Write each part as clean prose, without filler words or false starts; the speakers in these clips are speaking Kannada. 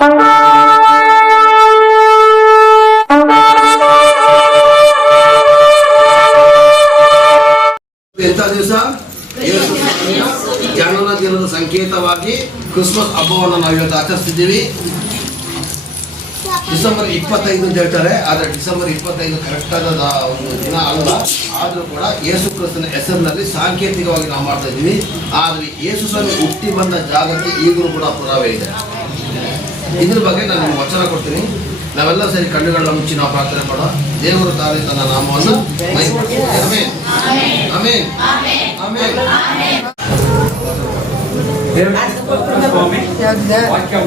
ಎಂಥ ದಿವಸ? ಜನನ ದಿನದ ಸಂಕೇತವಾಗಿ ಕ್ರಿಸ್ಮಸ್ ಹಬ್ಬವನ್ನು ನಾವು ಇವತ್ತು ಆಚರಿಸ್ತಿದ್ದೀವಿ. ಡಿಸೆಂಬರ್ 25 ಅಂತ ಹೇಳ್ತಾರೆ, ಆದರೆ ಡಿಸೆಂಬರ್ 25 ಕರೆಕ್ಟ್ ಆದ ಒಂದು ದಿನ ಅಲ್ಲ. ಆದರೂ ಕೂಡ ಯೇಸು ಕ್ರಿಸ್ತನ ಹೆಸರಿನಲ್ಲಿ ಸಾಂಕೇತಿಕವಾಗಿ ನಾವು ಮಾಡ್ತಾ ಇದ್ದೀವಿ. ಆದರೆ ಯೇಸು ಸ್ವಾಮಿ ಹುಟ್ಟಿ ಬಂದ ಜಾಗಕ್ಕೆ ಈಗಲೂ ಕೂಡ ಪುರಾವೆ ಇದೆ. ಇದ್ರ ಬಗ್ಗೆ ನಾನು ನಿಮ್ಗೆ ವಚನ ಕೊಡ್ತೀನಿ. ನಾವೆಲ್ಲ ಸೇರಿ ಕಣ್ಣುಗಳನ್ನ ಮುಚ್ಚಿ ನಾವು ಪ್ರಾರ್ಥನೆ ಮಾಡೋಣ. ದೇವರು ತಾನೇ ತನ್ನ ನಾಮವನ್ನು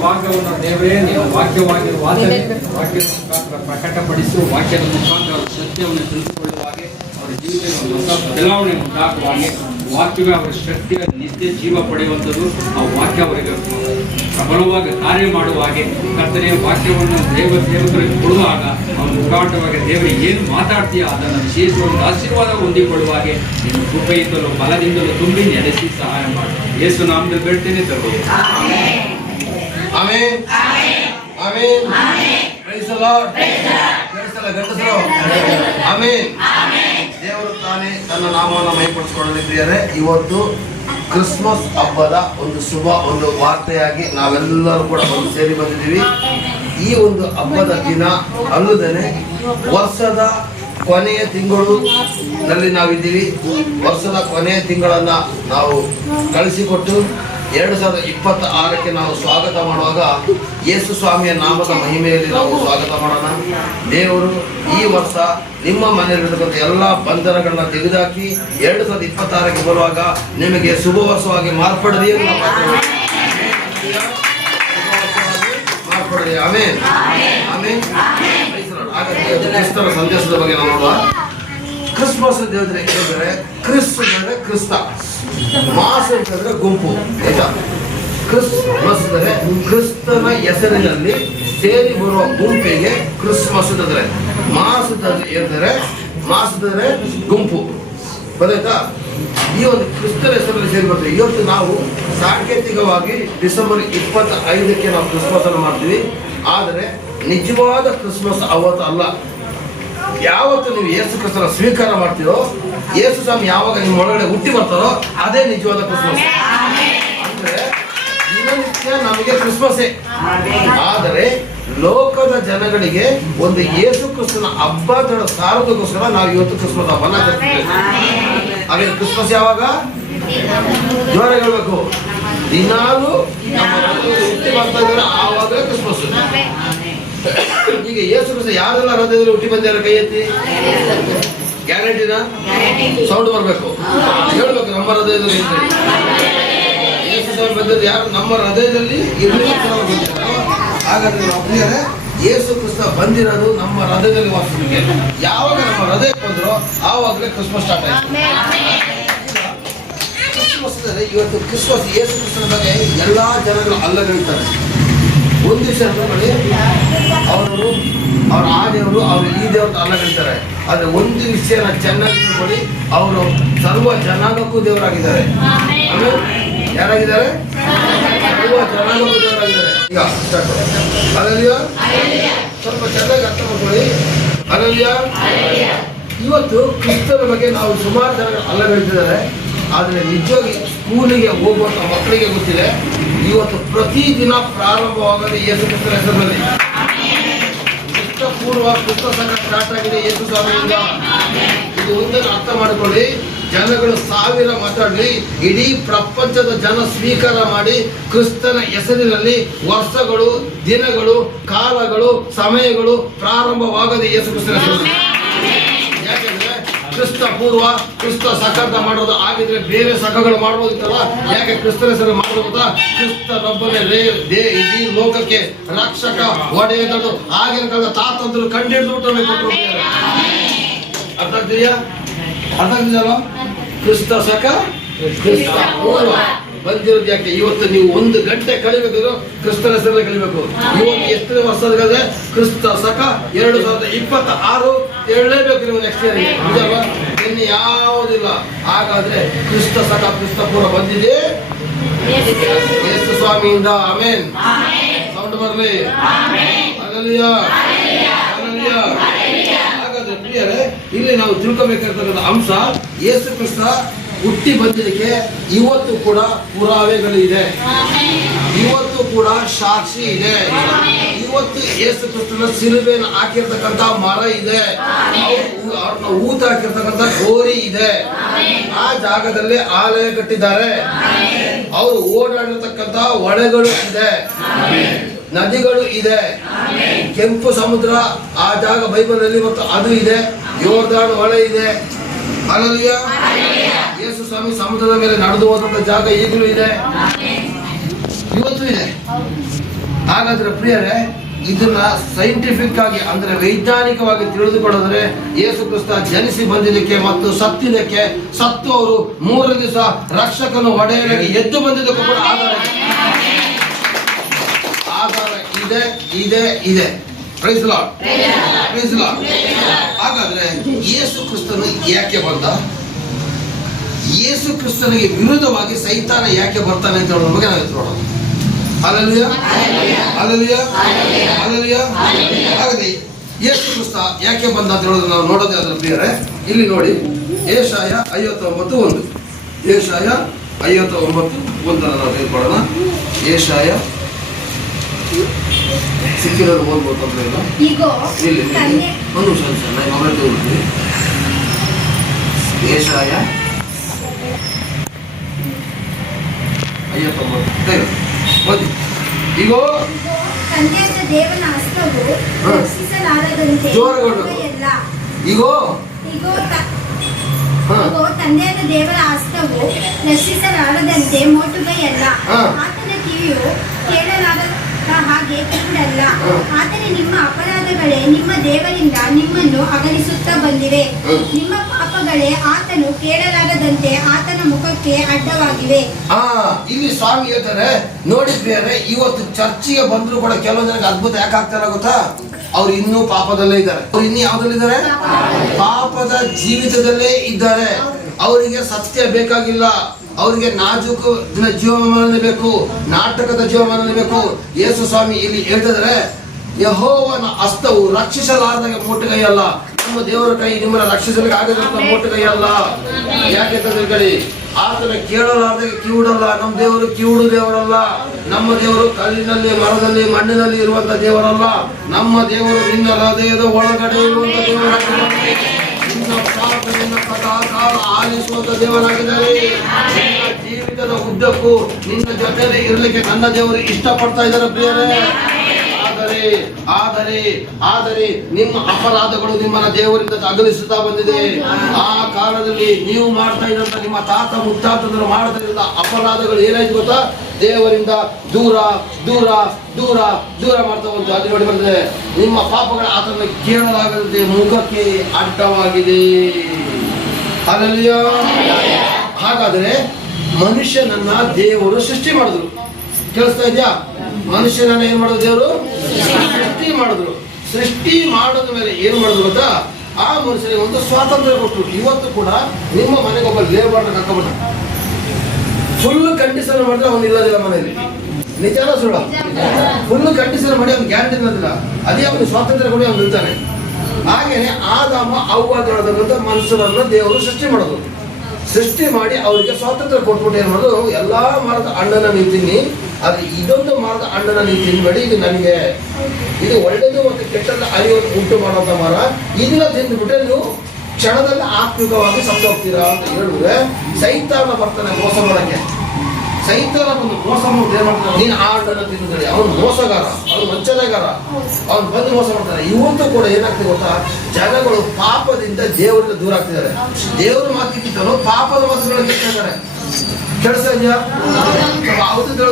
ವಾಕ್ಯವನ್ನು ದೇವರೇ ನೀವು ವಾಕ್ಯವಾಗಿರುವ ವಾಕ್ಯದ ಮುಖಾಂತರ ಪ್ರಕಟಪಡಿಸುವ ವಾಕ್ಯದ ಮುಖಾಂತರ ಸತ್ಯವನ್ನು ತಿಳಿದುಕೊಳ್ಳುವ ಹಾಗೆ ಅವರ ಜೀವಿತದಲ್ಲಿ ಹೊಸ ಬದಲಾವಣೆ ಉಂಟಾಗುವ ಹಾಗೆ ವಾಕ್ಯವೇ ಅವರ ಶಕ್ತಿಯ ನಿತ್ಯ ಜೀವ ಪಡೆಯುವಂಥದ್ದು. ಆ ವಾಕ್ಯ ಅವರಿಗೆ ಪ್ರಬಲವಾಗಿ ಕಾರ್ಯ ಮಾಡುವ ಹಾಗೆ ಕರ್ತನೆಯ ವಾಕ್ಯವನ್ನು ದೇವರಿಗೆ ಕೊಡುವಾಗ ಅವನ ಮುಖಾಂತರವಾಗಿ ದೇವರಿಗೆ ಏನು ಮಾತಾಡ್ತೀಯೋ ಅದನ್ನು ವಿಶೇಷವಾಗಿ ಆಶೀರ್ವಾದ ಹೊಂದಿಕೊಳ್ಳುವ ಹಾಗೆ ನಿಮ್ಮ ಕೃಪೆಯಿಂದಲೂ ಬಲದಿಂದಲೂ ತುಂಬಿ ನಡೆಸಿ ಸಹಾಯ ಮಾಡಿ. ಯೇಸು ನಾಮದಲ್ಲಿ ಬೇಡ್ತೇನೆ ತರುವುದು. ದೇವರು ತಾನೇ ತನ್ನ ನಾಮವನ್ನು ಮಹಿಪಡಿಸಿಕೊಳ್ಳಲಿ. ಪ್ರಿಯರೇ, ಇವತ್ತು ಕ್ರಿಸ್ಮಸ್ ಹಬ್ಬದ ಒಂದು ವಾರ್ತೆಯಾಗಿ ನಾವೆಲ್ಲರೂ ಕೂಡ ಸೇರಿ ಬಂದಿದ್ದೀವಿ. ಈ ಒಂದು ಹಬ್ಬದ ದಿನ ಅಲ್ಲದೇ ವರ್ಷದ ಕೊನೆಯ ತಿಂಗಳಲ್ಲಿ ನಾವಿದ್ದೀವಿ. ವರ್ಷದ ಕೊನೆಯ ತಿಂಗಳನ್ನ ನಾವು ಕಳಿಸಿಕೊಟ್ಟು 2026ಕ್ಕೆ ನಾವು ಸ್ವಾಗತ ಮಾಡುವಾಗ ಯೇಸು ಸ್ವಾಮಿಯ ನಾಮದ ಮಹಿಮೆಯಲ್ಲಿ ನಾವು ಸ್ವಾಗತ ಮಾಡೋಣ. ದೇವರು ಈ ವರ್ಷ ನಿಮ್ಮ ಮನೆಯಲ್ಲಿರತಕ್ಕಂಥ ಎಲ್ಲ ಬಂಧನಗಳನ್ನ ತೆಗೆದುಹಾಕಿ 2026ಕ್ಕೆ ಬರುವಾಗ ನಿಮಗೆ ಶುಭ ವರ್ಷವಾಗಿ ಮಾರ್ಪಡಲಿ ಎಂದು ಮಾರ್ಪಡಲಿ. ಆಮೇನ್ ಆಮೇನ್. ಹಾಗಾಗಿ ಕ್ರಿಸ್ತನ ಸಂದೇಶದ ಬಗ್ಗೆ ನಾವು ನೋಡುವ. ಕ್ರಿಸ್ಮಸ್ ಅಂತ ಹೇಳಿದ್ರೆ ಕ್ರಿಸ್ ಅಂದರೆ ಕ್ರಿಸ್ತ, ಮಾಸ್ ಅಂತಂದ್ರೆ ಗುಂಪು. ಆಯ್ತಾ? ಕ್ರಿಸ್ಮಸ್ ಅಂದರೆ ಕ್ರಿಸ್ತನ ಹೆಸರಿನಲ್ಲಿ ಸೇರಿ ಬರುವ ಗುಂಪಿಗೆ ಕ್ರಿಸ್ಮಸ್ ಅಂತಂದ್ರೆ. ಮಾಸ್ ಅಂದ್ರೆ ಗುಂಪು. ಗೊತ್ತಾಯ್ತಾ? ಈ ಒಂದು ಕ್ರಿಸ್ತನ ಹೆಸರಲ್ಲಿ ಸೇರಿ ಬರ್ತದೆ. ಇವತ್ತು ನಾವು ಸಾಂಕೇತಿಕವಾಗಿ ಡಿಸೆಂಬರ್ 25ಕ್ಕೆ ನಾವು ಕ್ರಿಸ್ಮಸ್ ಅನ್ನು ಮಾಡ್ತೀವಿ. ಆದರೆ ನಿಜವಾದ ಕ್ರಿಸ್ಮಸ್ ಅವತ್ತು ಅಲ್ಲ. ಯಾವತ್ತು ನೀವು ಯೇಸು ಕ್ರಿಸ್ತನ ಸ್ವೀಕಾರ ಮಾಡ್ತೀರೋ, ಯೇಸು ಸ್ವಾಮಿ ಯಾವಾಗ ನಿಮ್ಮ ಒಳಗಡೆ ಹುಟ್ಟಿ ಬರ್ತಾರೋ ಅದೇ ನಿಜವಾದ ಕ್ರಿಸ್ಮಸ್. ಅಂದ್ರೆ ದಿನನಿತ್ಯ ನಮಗೆ ಕ್ರಿಸ್ಮಸ್ಸೇ. ಆದರೆ ಲೋಕದ ಜನಗಳಿಗೆ ಒಂದು ಯೇಸು ಕ್ರಿಸ್ತನ ಹಬ್ಬದ ಸಾರೋದಕ್ಕೋಸ್ಕರ ನಾವು ಇವತ್ತು ಕ್ರಿಸ್ಮಸ್ ಹಬ್ಬನ ಆಚರಿಸ್ತೀವಿ. ಹಾಗೆ ಕ್ರಿಸ್ಮಸ್ ಯಾವಾಗ? ಜೋರ ಹೇಳ್ಬೇಕು. ದಿನಾಲು ನಮ್ಮ ಹುಟ್ಟಿ ಬರ್ತಾ ಇದ್ದಾರೆ, ಆವಾಗಲೇ ಕ್ರಿಸ್ಮಸ್. ಈಗ ಯೇಸು ಕ್ರಿಸ್ತ ಯಾರೆಲ್ಲ ಹೃದಯದಲ್ಲಿ ಹುಟ್ಟಿ ಬಂದಿದ್ದಾರೆ? ಕೈ ಎತ್ತಿ. ಗ್ಯಾರಂಟಿನ ಸೌಂಡ್ ಬರಬೇಕು, ಹೇಳ್ಬೇಕು. ನಮ್ಮ ಹೃದಯದಲ್ಲಿ ಯೇಸು ಸ್ವಾಮಿ ಬಂದದ್ದು ಯಾರು? ನಮ್ಮ ಹೃದಯದಲ್ಲಿ ಹಾಗಾದ್ರೆ ನಾವು ಪ್ರಿಯರೇ, ಯೇಸು ಕ್ರಿಸ್ತ ಬಂದಿರೋದು ನಮ್ಮ ಹೃದಯದಲ್ಲಿ ವಾಸಿಸಲಿಕ್ಕೆ. ಯಾವಾಗ ನಮ್ಮ ಹೃದಯಕ್ಕೆ ಬಂದ್ರೋ ಆವಾಗಲೇ ಕ್ರಿಸ್ಮಸ್ ಸ್ಟಾರ್ಟ್ ಆಯ್ತು. ಕ್ರಿಸ್ಮಸ್ ಅಂದರೆ ಇವತ್ತು ಕ್ರಿಸ್ಮಸ್ ಯೇಸು ಕ್ರಿಸ್ತನ ಬಗ್ಗೆ ಎಲ್ಲಾ ಜನಗಳು ಅಲ್ಲಗಳ್ತಾರೆ. ಒಂದು ವಿಷಯ ನೋಡಿ, ಅವರು ಅವ್ರ ಆ ದೇವರು ಅವರು ಈ ದೇವ್ರ ಅಲ್ಲ ಕರೀತಾರೆ. ಆದ್ರೆ ಒಂದು ವಿಷಯನ ಚೆನ್ನಾಗಿ ತಿಳ್ಕೊಳ್ಳಿ, ಅವರು ಸರ್ವ ಜನಾಂಗಕ್ಕೂ ದೇವರಾಗಿದ್ದಾರೆ. ಯಾರಾಗಿದ್ದಾರೆ? ಸರ್ವ ಜನಾಂಗಕ್ಕೂ ದೇವರಾಗಿದ್ದಾರೆ. ಈಗ ಅಲ್ಲಲ್ಲಿಯ ಸ್ವಲ್ಪ ಚೆನ್ನಾಗಿ ಅರ್ಥ ಮಾಡ್ಕೊಳ್ಳಿ. ಅಲ್ಲಲ್ಲಿಯ ಇವತ್ತು ಕ್ರಿಸ್ತನ ಬಗ್ಗೆ ನಾವು ಸುಮಾರು ಜನ ಅಲ್ಲ ಕರೀತಿದ್ದಾರೆ. ಆದರೆ ನಿಜವಾಗಿ ಸ್ಕೂಲಿಗೆ ಹೋಗುವಂಥ ಮಕ್ಕಳಿಗೆ ಗೊತ್ತಿದೆ, ಇವತ್ತು ಪ್ರತಿದಿನ ಪ್ರಾರಂಭವಾಗದೆ ಯೇಸು ಕ್ರಿಸ್ತನ ಹೆಸರಿನಲ್ಲಿ. ಪೂರ್ವ ಕ್ರಿಸ್ತ ಸಂಘ ಸ್ಟಾರ್ಟ್ ಆಗಿದೆ ಯೇಸು ಸ್ವಾಮಿಯಿಂದ. ಇದು ಒಂದನ್ನು ಅರ್ಥ ಮಾಡಿಕೊಳ್ಳಿ. ಜನಗಳು 1000 ಮಾತಾಡಲಿ, ಇಡೀ ಪ್ರಪಂಚದ ಜನ ಸ್ವೀಕಾರ ಮಾಡಿ ಕ್ರಿಸ್ತನ ಹೆಸರಿನಲ್ಲಿ ವರ್ಷಗಳು, ದಿನಗಳು, ಕಾಲಗಳು, ಸಮಯಗಳು ಪ್ರಾರಂಭವಾಗದೆ ಯೇಸು ಕ್ರಿಸ್ತನ ಹೆಸರಿನಲ್ಲಿ. ಯಾಕೆಂದ್ರೆ ಕ್ರಿಸ್ತ ಪೂರ್ವ, ಕ್ರಿಸ್ತ ಸಕಾರ್ಥ ಮಾಡೋದು ಆಗಿದ್ರೆ ಬೇರೆ ಸಖಗಳು ಮಾಡ್ಬೋದಿತ್ತಲ್ಲ. ಯಾಕೆ ಕ್ರಿಸ್ತನ ಹೆಸರು ಮಾಡೋದು? ಕ್ರಿಸ್ತನೊಬ್ಬನೇ ಇಡೀ ಲೋಕಕ್ಕೆ ರಕ್ಷಕ, ಒಡೆಯಗಳು. ಆಗಿನ ಕಾಲದ ತಾತಂದ್ರು ಕಂಡಿಡಿದು ಕೊಟ್ಟರು. ಅರ್ಥ ಆಗ್ತಿದೆಯಾ? ಅರ್ಥ ಆಗ್ತಿದೆಯಲ್ಲ? ಕ್ರಿಸ್ತ ಸಖ, ಕ್ರಿಸ್ತ ಪೂರ್ವ ಬಂದಿರೋದು ಯಾಕೆ? ಇವತ್ತು ನೀವು 1 ಗಂಟೆ ಕಳಿಬೇಕಾದ್ರು ಕ್ರಿಸ್ತನ ಹೆಸರಲ್ಲಿ ಕಳಿಬೇಕು. ಇವತ್ತು ಎಷ್ಟನೇ ವರ್ಷದ ಕ್ರಿಸ್ತ ಸಖ 2026 ಹೇಳಲೇಬೇಕು ನೀವು ನೆಕ್ಸ್ಟ್ ಇಯರ್ಗೆ. ನಿಜಲ್ವಾ? ಇನ್ನು ಯಾವುದಿಲ್ಲ. ಹಾಗಾದ್ರೆ ಕ್ರಿಸ್ತ ಸಖ, ಕ್ರಿಸ್ತ ಪೂರ್ವ ಬಂದಿದೆ ಯೇಸು ಸ್ವಾಮಿಯಿಂದ. ಆಮೇನ್. ಸೌಂಡ್ ಬರಲಿ. Hallelujah, hallelujah. ಹಾಗಾದ್ರೆ ಪ್ರಿಯರೇ, ಇಲ್ಲಿ ನಾವು ತಿಳ್ಕೊಬೇಕಾಗಿರ್ತಕ್ಕಂಥ ಅಂಶ, ಯೇಸು ಕ್ರಿಸ್ತ ಹುಟ್ಟಿ ಬಂದಿದ್ದಕ್ಕೆ ಇವತ್ತು ಕೂಡ ಪುರಾವೆಗಳು ಇದೆ, ಇವತ್ತು ಕೂಡ ಸಾಕ್ಷಿ ಇದೆ. ಇವತ್ತು ಯೇಸು ಕ್ರಿಸ್ತನ ಸಿಲುಬೆಯನ್ನು ಹಾಕಿರ್ತಕ್ಕಂಥ ಮರ ಇದೆ, ಅವ್ರನ್ನ ಊತ ಹಾಕಿರ್ತಕ್ಕಂಥ ಗೋರಿ ಇದೆ. ಆ ಜಾಗದಲ್ಲಿ ಆಲಯ ಕಟ್ಟಿದ್ದಾರೆ. ಅವರು ಓಡಾಡಿರ್ತಕ್ಕಂಥ ಹೊಳೆಗಳು ಇದೆ, ನದಿಗಳು ಇದೆ, ಕೆಂಪು ಸಮುದ್ರ ಆ ಜಾಗ ಬೈಬಲ್ ಅಲ್ಲಿ ಮತ್ತು ಅದು ಇದೆ, ಯೋರ್ದಾನ್ ಹೊಳೆ ಇದೆ. ಹಲ್ಲೆಲೂಯಾ. ಯೇಸು ಸ್ವಾಮಿ ಸಮುದ್ರದ ಮೇಲೆ ನಡೆದು ಹೋದಂತ ಜಾಗ ಈಗಲೂ ಇದೆ, ಇವತ್ತು ಇದೆ. ಹಾಗಾದ್ರೆ ಪ್ರಿಯರೇ, ಇದನ್ನ ಸೈಂಟಿಫಿಕ್ ಆಗಿ ಅಂದ್ರೆ ವೈಜ್ಞಾನಿಕವಾಗಿ ತಿಳಿದುಕೊಳ್ಳೋದ್ರೆ ಯೇಸು ಕ್ರಿಸ್ತ ಜನಿಸಿ ಬಂದಿದ್ದಕ್ಕೆ ಮತ್ತು ಸತ್ತಿದ್ದಕ್ಕೆ, ಸತ್ತು ಅವರು 3 ದಿವಸ ರಕ್ಷಕನು ಒಡೆಯನಾಗಿ ಎದ್ದು ಬಂದಿದ್ದಕ್ಕೂ ಕೂಡ ಆಧಾರ ಇದೆ, ಇದೆ, ಇದೆ. Praise lord, praise lord. ಹಾಗಾದ್ರೆ ಯೇಸು ಕ್ರಿಸ್ತನು ಯಾಕೆ ಬಂದ? ಯೇಸು ಕ್ರಿಸ್ತನಿಗೆ ವಿರುದ್ಧವಾಗಿ ಸೈತಾನ ಯಾಕೆ ಬರ್ತಾನೆ ಅಂತ ಹೇಳೋದ್ರ ಬಗ್ಗೆ ನಾವು ನೋಡೋಣ. Hallelujah, hallelujah, hallelujah. ಹಾಗಾದ್ರೆ ಯೇಸು ಕ್ರಿಸ್ತ ಯಾಕೆ ಬಂದ ಅಂತ ಹೇಳೋದು ನಾವು ನೋಡೋದೇ ಅದರ ಪ್ರಿಯರೇ. ಇಲ್ಲಿ ನೋಡಿ, ಯೆಶಾಯ 59:1. ಯೆಶಾಯ 59:1 ನಾವು ತೆಗೆದುಕೊಳ್ಳೋಣ. ಯೆಶಾಯ ಸಿಕ್ಕಿರೋದು ಓದ್ಬೋದು ಅಂತ ಇಲ್ಲ. ಇಲ್ಲಿ ಒಂದು ನಿಮಿಷ ನಾನು ಮೊಬೈಲ್ ತಗೊಳ್ತೀನಿ. ಯೆಶಾಯ 59 ಓದಿ. ಈಗ ತಂದೆಯಾದ ದೇವನ ಹಸ್ತವು ರಕ್ಷಿಸಲಾರದಂತೆ ಎಲ್ಲ. ಈಗೋ ತಂದೆಯಾದ ದೇವರ ಹಸ್ತವು ರಕ್ಷಿಸಲಾರದಂತೆ ಮೋಟುಗೈಯಲ್ಲ, ಆತನ ಕಿವಿಯು ಕೇಳಲಾರದ ಹಾಗೆ ಕಿವುಡಲ್ಲ. ಆದರೆ ನಿಮ್ಮ ಅಪರಾಧಗಳೇ ನಿಮ್ಮ ದೇವರಿಂದ ನಿಮ್ಮನ್ನು ಅಗಲಿಸುತ್ತಾ ಬಂದಿವೆ, ನಿಮ್ಮ ಪಾಪಗಳೇ ಆತನು ಕೇಳಲಾಗದಂತೆ ಆತನ ಮುಖಕ್ಕೆ ಅಡ್ಡವಾಗಿವೆ. ಇಲ್ಲಿ ಸ್ವಾಮಿ ಹೇಳ್ತಾರೆ ನೋಡಿ ಪ್ರಿಯರೇ, ಇವತ್ತು ಚರ್ಚಿಗೆ ಬಂದ್ರು ಕೂಡ ಕೆಲವು ಜನಕ್ಕೆ ಅದ್ಭುತ ಯಾಕೆ ಆಗ್ತಾರ ಗೊತ್ತಾ? ಅವ್ರು ಇನ್ನೂ ಪಾಪದಲ್ಲೇ ಇದ್ದಾರೆ. ಅವ್ರು ಇನ್ನೂ ಯಾವ್ದಲ್ಲಿದ್ದಾರೆ? ಪಾಪದ ಜೀವಿತದಲ್ಲೇ ಇದ್ದಾರೆ. ಅವರಿಗೆ ಸತ್ಯ ಬೇಕಾಗಿಲ್ಲ, ಅವರಿಗೆ ನಾಜೂಕು ಜೀವಮಾನ ಬೇಕು, ನಾಟಕದ ಜೀವಮಾನ ಬೇಕು. ಯೇಸು ಸ್ವಾಮಿ ಇಲ್ಲಿ ಹೇಳ್ತಿದ್ದಾರೆ, ಯೆಹೋವನ ಹಸ್ತವು ರಕ್ಷಿಸಲಾರದಾಗ ಮೋಟುಗೈಯಲ್ಲ. ನಮ್ಮ ದೇವರ ಕೈ ನಿಮ್ಮನ್ನ ರಕ್ಷಿಸಲಿಕ್ಕೆ ಆಗದಂತ ಮೋಟುಗೈಯಲ್ಲ. ಯಾಕೆ ಕಡೆ ಆತನ ಕೇಳಲಾರದಾಗ ಕಿವುಡಲ್ಲ. ನಮ್ಮ ದೇವರು ಕಿವುಡು ದೇವರಲ್ಲ. ನಮ್ಮ ದೇವರು ಕಲ್ಲಿನಲ್ಲಿ, ಮರದಲ್ಲಿ, ಮಣ್ಣಿನಲ್ಲಿ ಇರುವಂತ ದೇವರಲ್ಲ. ನಮ್ಮ ದೇವರು ನಿನ್ನ ಹೃದಯದ ಒಳಗಡೆ ಇರುವಂತ ದೇವರಾಗಿದ್ದಾರೆ. ನಿನ್ನ ಪ್ರಾರ್ಥನೆಯನ್ನು ಸದಾಕಾಲ ಆಲಿಸುವಂತ ದೇವರಾಗಿದ್ದಾರೆ. ನಿನ್ನ ಜೀವಿತದ ಉದ್ದಕ್ಕೂ ನಿನ್ನ ಜೊತೆಲೆ ಇರಲಿಕ್ಕೆ ನನ್ನ ದೇವರು ಇಷ್ಟಪಡ್ತಾ ಇದ್ದಾರೆ ಪ್ರಿಯರೇ. ಆದರೆ ನಿಮ್ಮ ಅಪರಾಧಗಳು ನಿಮ್ಮನ್ನ ದೇವರಿಂದ ಅಗಲಿಸುತ್ತಾ ಬಂದಿದೆ. ಆ ಕಾಲದಲ್ಲಿ ನೀವು ಮಾಡ್ತಾ ಇದ್ದಂತ ನಿಮ್ಮ ತಾತ ಮುತ್ತಾತಂದ್ರು ಮಾಡ್ತಾ ಇದ್ದ ಅಪರಾಧಗಳು ಏನಾಯ್ತು ಗೊತ್ತಾ? ದೇವರಿಂದ ದೂರ ದೂರ ದೂರ ದೂರ ಮಾಡ್ತಾ ಬಂತು. ಅದು ನೋಡಿ ಬಂದಿದೆ, ನಿಮ್ಮ ಪಾಪಗಳ ಆತನ ಕೇಳಲಾಗದಂತೆ ಮುಖಕ್ಕೆ ಅಡ್ಡವಾಗಿದೆ. ಹಲ್ಲೆಲೂಯಾ. ಹಾಗಾದ್ರೆ ಮನುಷ್ಯನನ್ನ ದೇವರು ಸೃಷ್ಟಿ ಮಾಡಿದ್ರು. ಕೇಳಿಸ್ತಾ ಇದೆಯಾ? ಮನುಷ್ಯನನ್ನ ಏನ್ ಮಾಡಿದ್ರು? ದೇವರು ಸೃಷ್ಟಿ ಮಾಡಿದ್ರು. ಸೃಷ್ಟಿ ಮಾಡೋದ ಮೇಲೆ ಏನ್ ಮಾಡಿದ್ರು ಗೊತ್ತಾ? ಆ ಮನುಷ್ಯನಿಗೆ ಒಂದು ಸ್ವಾತಂತ್ರ್ಯ ಕೊಟ್ಟರು. ಇವತ್ತು ಕೂಡ ನಿಮ್ಮ ಮನೆಗೆ ಒಬ್ಬ ಲೇಬರ್ ಹಾಕಬಿಟ್ಟ, ಫುಲ್ ಕಂಡೀಷನ್ ಮಾಡಿದ್ರೆ ಅವನು ಇರೋದಿಲ್ಲ ಮನೆಯಲ್ಲಿ. ನಿಜಾನ ಸುಳ್ಳ? ಫುಲ್ ಕಂಡೀಷನ್ ಮಾಡಿ ಅವ್ನು ಗ್ಯಾರಂಟಿ ಇರೋದಿಲ್ಲ. ಅದೇ ಅವನಿಗೆ ಸ್ವಾತಂತ್ರ್ಯ ಕೊಡಿ ಅವ್ನು ಇರ್ತಾನೆ. ಹಾಗೇನೆ ಆದಾಮ ಅವ್ವಾದೊಳದಂತ ಮನುಷ್ಯರನ್ನ ದೇವರು ಸೃಷ್ಟಿ ಮಾಡೋದು. ಸೃಷ್ಟಿ ಮಾಡಿ ಅವರಿಗೆ ಸ್ವಾತಂತ್ರ್ಯ ಕೊಟ್ಬಿಟ್ಟು ಏನ್ ಮಾಡೋದು? ಎಲ್ಲಾ ಮರದ ಹಣ್ಣನ್ನ ನೀವು ತಿನ್ನಿ, ಆದ್ರೆ ಇದೊಂದು ಮರದ ಹಣ್ಣನ್ನ ನೀವು ತಿನ್ಬೇಡಿ, ಇದು ನನಗೆ, ಇದು ಒಳ್ಳೆಯದು ಮತ್ತು ಕೆಟ್ಟದ್ದು ಅರಿವನ್ನು ಉಂಟು ಮಾಡುವಂತ ಮರ, ಇದನ್ನ ತಿಂದ್ಬಿಟ್ರೆ ನೀವು ಕ್ಷಣದಲ್ಲಿ ಆತ್ಮಿಕವಾಗಿ ಸತ್ತು ಹೋಗ್ತೀರಾ ಅಂತ ಹೇಳಿದ್ರೆ ಸೈತಾನ ಬರ್ತಾನೆ ಮೋಸ ಮಾಡಕ್ಕೆ. ಸೈತಾನ ಬಂದು ಮೋಸ ಮಾಡಿ ಏನ್ ಮಾಡ್ತಾನೆ? ನೀನು ಆ ಹಣ್ಣನ್ನು ತಿಂದ್ರಿ, ಅವನು ಮೋಸಗಾರ, ಅವನು ವಂಚನೆಗಾರ, ಅವನು ಬಂದು ಮೋಸ ಮಾಡ್ತಾನೆ. ಇವತ್ತು ಕೂಡ ಏನಾಗ್ತದೆ ಗೊತ್ತಾ? ಜನಗಳು ಪಾಪದಿಂದ ದೇವರಿಂದ ದೂರ ಆಗ್ತಿದ್ದಾರೆ. ದೇವರು ಮಾತಿದ್ದಾರೋ ಪಾಪದ ಮಾತುಗಳನ್ನು ಕೇಳ್ತಿದ್ದಾರೆ. ಕೆಲಸ ಇದೆಯಾ? ಹೌದು ಜ್ವರ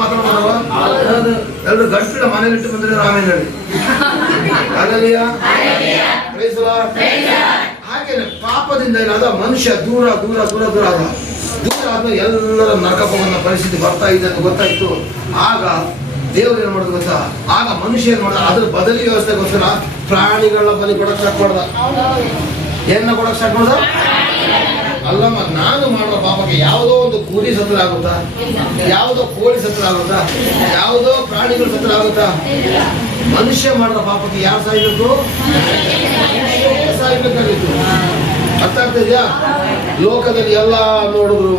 ಮಾತಾಡ್ಬೋದಲ್ವ? ಎಲ್ಲರೂ ಗಂಟಿನ ಮನೇಲಿಟ್ಟು ಬಂದ್ರೆ ಆಮೇಲೆ ಹೇಳಿ. ಅಲ್ಲಲ್ಲಿಯ ಹಾಗೇನೆ ಪಾಪದಿಂದ ಏನಾದ ಮನುಷ್ಯ ದೂರ ದೂರ ದೂರ ದೂರ ಆದ. ದೂರ ಆದ್ಮೇಲೆ ಎಲ್ಲರ ನರಕಪ್ಪನ ಪರಿಸ್ಥಿತಿ ಬರ್ತಾ ಇದೆ ಅಂತ ಗೊತ್ತಾಯ್ತು. ಆಗ ದೇವರು ಏನ್ ಮಾಡೋದು ಗೊತ್ತಾ? ಆಗ ಮನುಷ್ಯ ಏನ್ ಮಾಡ್ದ? ಅದ್ರ ಬದಲಿ ವ್ಯವಸ್ಥೆಗೋಸ್ಕರ ಪ್ರಾಣಿಗಳನ್ನ ಬಲಿ ಕೊಡಕ್ ಸ್ಟಾರ್ಟ್ ಮಾಡ್ದ. ಏನ ಕೊಡಕ್ ಸ್ಟಾರ್ಟ್ ಮಾಡ್ದ? ಅಲ್ಲಮ್ಮ, ನಾನು ಮಾಡೋ ಪಾಪಕ್ಕೆ ಯಾವುದೋ ಒಂದು ಕೂಲಿ ಸತ್ರ ಆಗುತ್ತಾ? ಯಾವುದೋ ಕೋಳಿ ಸತ್ರ ಆಗುತ್ತಾ? ಯಾವುದೋ ಪ್ರಾಣಿಗಳು ಸತ್ರ ಆಗುತ್ತಾ? ಮನುಷ್ಯ ಮಾಡೋ ಪಾಪಕ್ಕೆ ಯಾರು ಸಾಯ್ಬೇಕು? ಸಾಯ್ಬೇಕಾಗಿತ್ತು. ಅರ್ಥ ಆಗ್ತಿದ್ಯಾ? ಲೋಕದಲ್ಲಿ ಎಲ್ಲ ನೋಡಿದ್ರು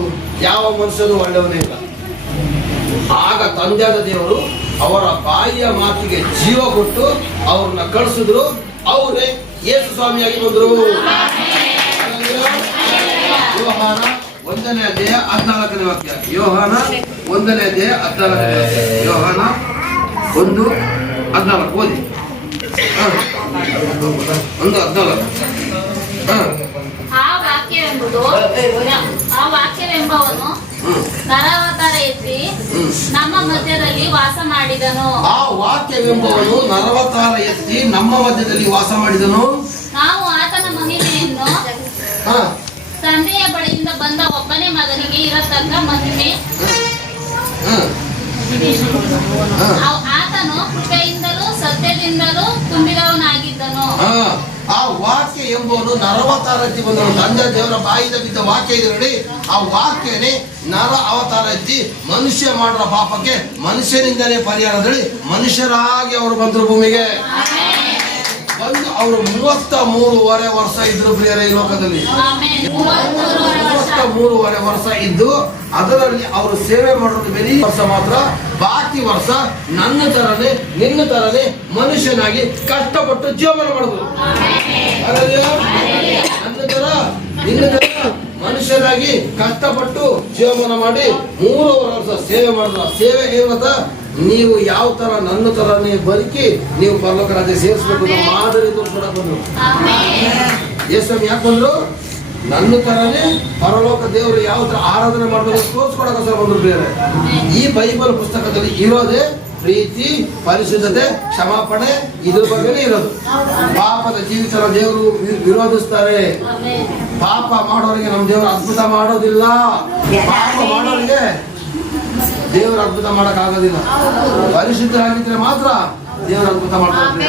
ಯಾವ ಮನುಷ್ಯನು ಒಳ್ಳೆಯವನೇ ಇಲ್ಲ. ಆಗ ತಂದೆಯಾದ ದೇವರು ಅವರ ಬಾಯಿಯ ಮಾತಿಗೆ ಜೀವ ಕೊಟ್ಟು ಅವ್ರನ್ನ ಕಳಿಸಿದ್ರು. ಅವರೇ ಯೇಸು ಸ್ವಾಮಿಯಾಗಿ ಬಂದರು. ಯೋಹಾನ 1ನೇ ಅಧ್ಯಾಯ 14ನೇ ವಾಕ್ಯ. ಯೋಹಾನ 1ನೇ ಅಧ್ಯಾಯ 14ನೇ ವಾಕ್ಯ. ಯೋಹಾನ 1:14 ಓದಿ. 1:14. ಆ ವಾಕ್ಯವೆಂಬವನು ನರವತಾರ ಎತ್ತಿ ನಮ್ಮ ಮಧ್ಯದಲ್ಲಿ ವಾಸ ಮಾಡಿದನು. ಆ ವಾಕ್ಯವೆಂಬವನು ನರವತಾರ ಎತ್ತಿ ನಮ್ಮ ಮಧ್ಯದಲ್ಲಿ ವಾಸ ಮಾಡಿದನು. ನಾವು ಆತನ ಮಹಿಮೆಯನ್ನು ತಂದೆಯ ಬಳಿಯಿಂದ ಬಂದ ಒಬ್ಬನೇ ಮಗನಿಗೆ ಇರತಕ್ಕ ಮಹಿಮೆ, ಆತನು ಕೃಪೆಯಿಂದಲೂ ಸತ್ಯದಿಂದಲೂ ತುಂಬಿದವನಾಗಿದ್ದನು. ಆ ವಾಕ್ಯ ಎಂಬುವನು ನರವತಾರ ಎತ್ತಿ ಬಂದನು. ತಂದೆ ದೇವರ ಬಾಯಿಂದ ಬಿದ್ದ ವಾಕ್ಯ ಇದೆ ನೋಡಿ. ಆ ವಾಕ್ಯನೇ ನರ ಅವತಾರ ಎತ್ತಿ ಮನುಷ್ಯ ಮಾಡುವ ಪಾಪಕ್ಕೆ ಮನುಷ್ಯನಿಂದಲೇ ಪರಿಹಾರ ಹೇಳಿ ಮನುಷ್ಯರಾಗಿ ಅವರು ಬಂದರು ಭೂಮಿಗೆ. ಬಂದು ಅವರು 33.5 ವರ್ಷ ಇದ್ರು ಪ್ರಿಯರೇ ಈ ಲೋಕದಲ್ಲಿ. 33.5 ವರ್ಷ ಇದ್ದು ಅದರಲ್ಲಿ ಅವರು ಸೇವೆ ಮಾಡೋದು ಬರೀ ವರ್ಷ ಮಾತ್ರ. ಬಾಕಿ ವರ್ಷ ನನ್ನ ತರನೇ ನಿನ್ನ ತರನೇ ಮನುಷ್ಯನಾಗಿ ಕಷ್ಟಪಟ್ಟು ಜೀವನ ಮಾಡಿದ್ರು. ನನ್ನ ತರ ನಿನ್ನ ತರ ಮನುಷ್ಯನಾಗಿ ಕಷ್ಟಪಟ್ಟು ಜೀವನ ಮಾಡಿ 3 ವರ್ಷ ಸೇವೆ ಮಾಡಿದ್ರು. ಸೇವೆ ಏನಂತ? ನೀವು ಯಾವ ತರ ನನ್ನ ತರನೇ ಬದುಕಿ ನೀವು ಪರಲೋಕ ರಾಜ್ಯ ಸೇರಿಸಬೇಕು ಮಾದರಿ ತೋರಿಸ್ಕೊಡಕ್ ಬಂದ್ರು. ಯೇಸು ಯಾಕೆ ಬಂದ್ರು? ನನ್ನ ತರನೇ ಪರಲೋಕ ದೇವರು ಯಾವ ತರ ಆರಾಧನೆ ಮಾಡಬೇಕು ತೋರಿಸ್ಕೊಡಕೋಸ್ಕರ ಬಂದ್ರು. ಬೇರೆ ಈ ಬೈಬಲ್ ಪುಸ್ತಕದಲ್ಲಿ ಇರೋದೇ ಪ್ರೀತಿ, ಪರಿಶುದ್ಧತೆ, ಕ್ಷಮಾಪಣೆ, ಇದ್ರ ಬಗ್ಗೆನೇ ಇರೋದು. ಪಾಪದ ಜೀವಿತ ದೇವರು ವಿರೋಧಿಸ್ತಾರೆ. ಪಾಪ ಮಾಡೋರಿಗೆ ನಮ್ಮ ದೇವರು ಅದ್ಭುತ ಮಾಡೋದಿಲ್ಲ. ಪಾಪ ಮಾಡೋರಿಗೆ ದೇವರು ಅದ್ಭುತ ಮಾಡಕ್ ಆಗೋದಿಲ್ಲ. ಪರಿಶುದ್ಧರಾಗಿದ್ರೆ ಮಾತ್ರ ದೇವರು ಅದ್ಭುತ ಮಾಡ್ತಾರೆ.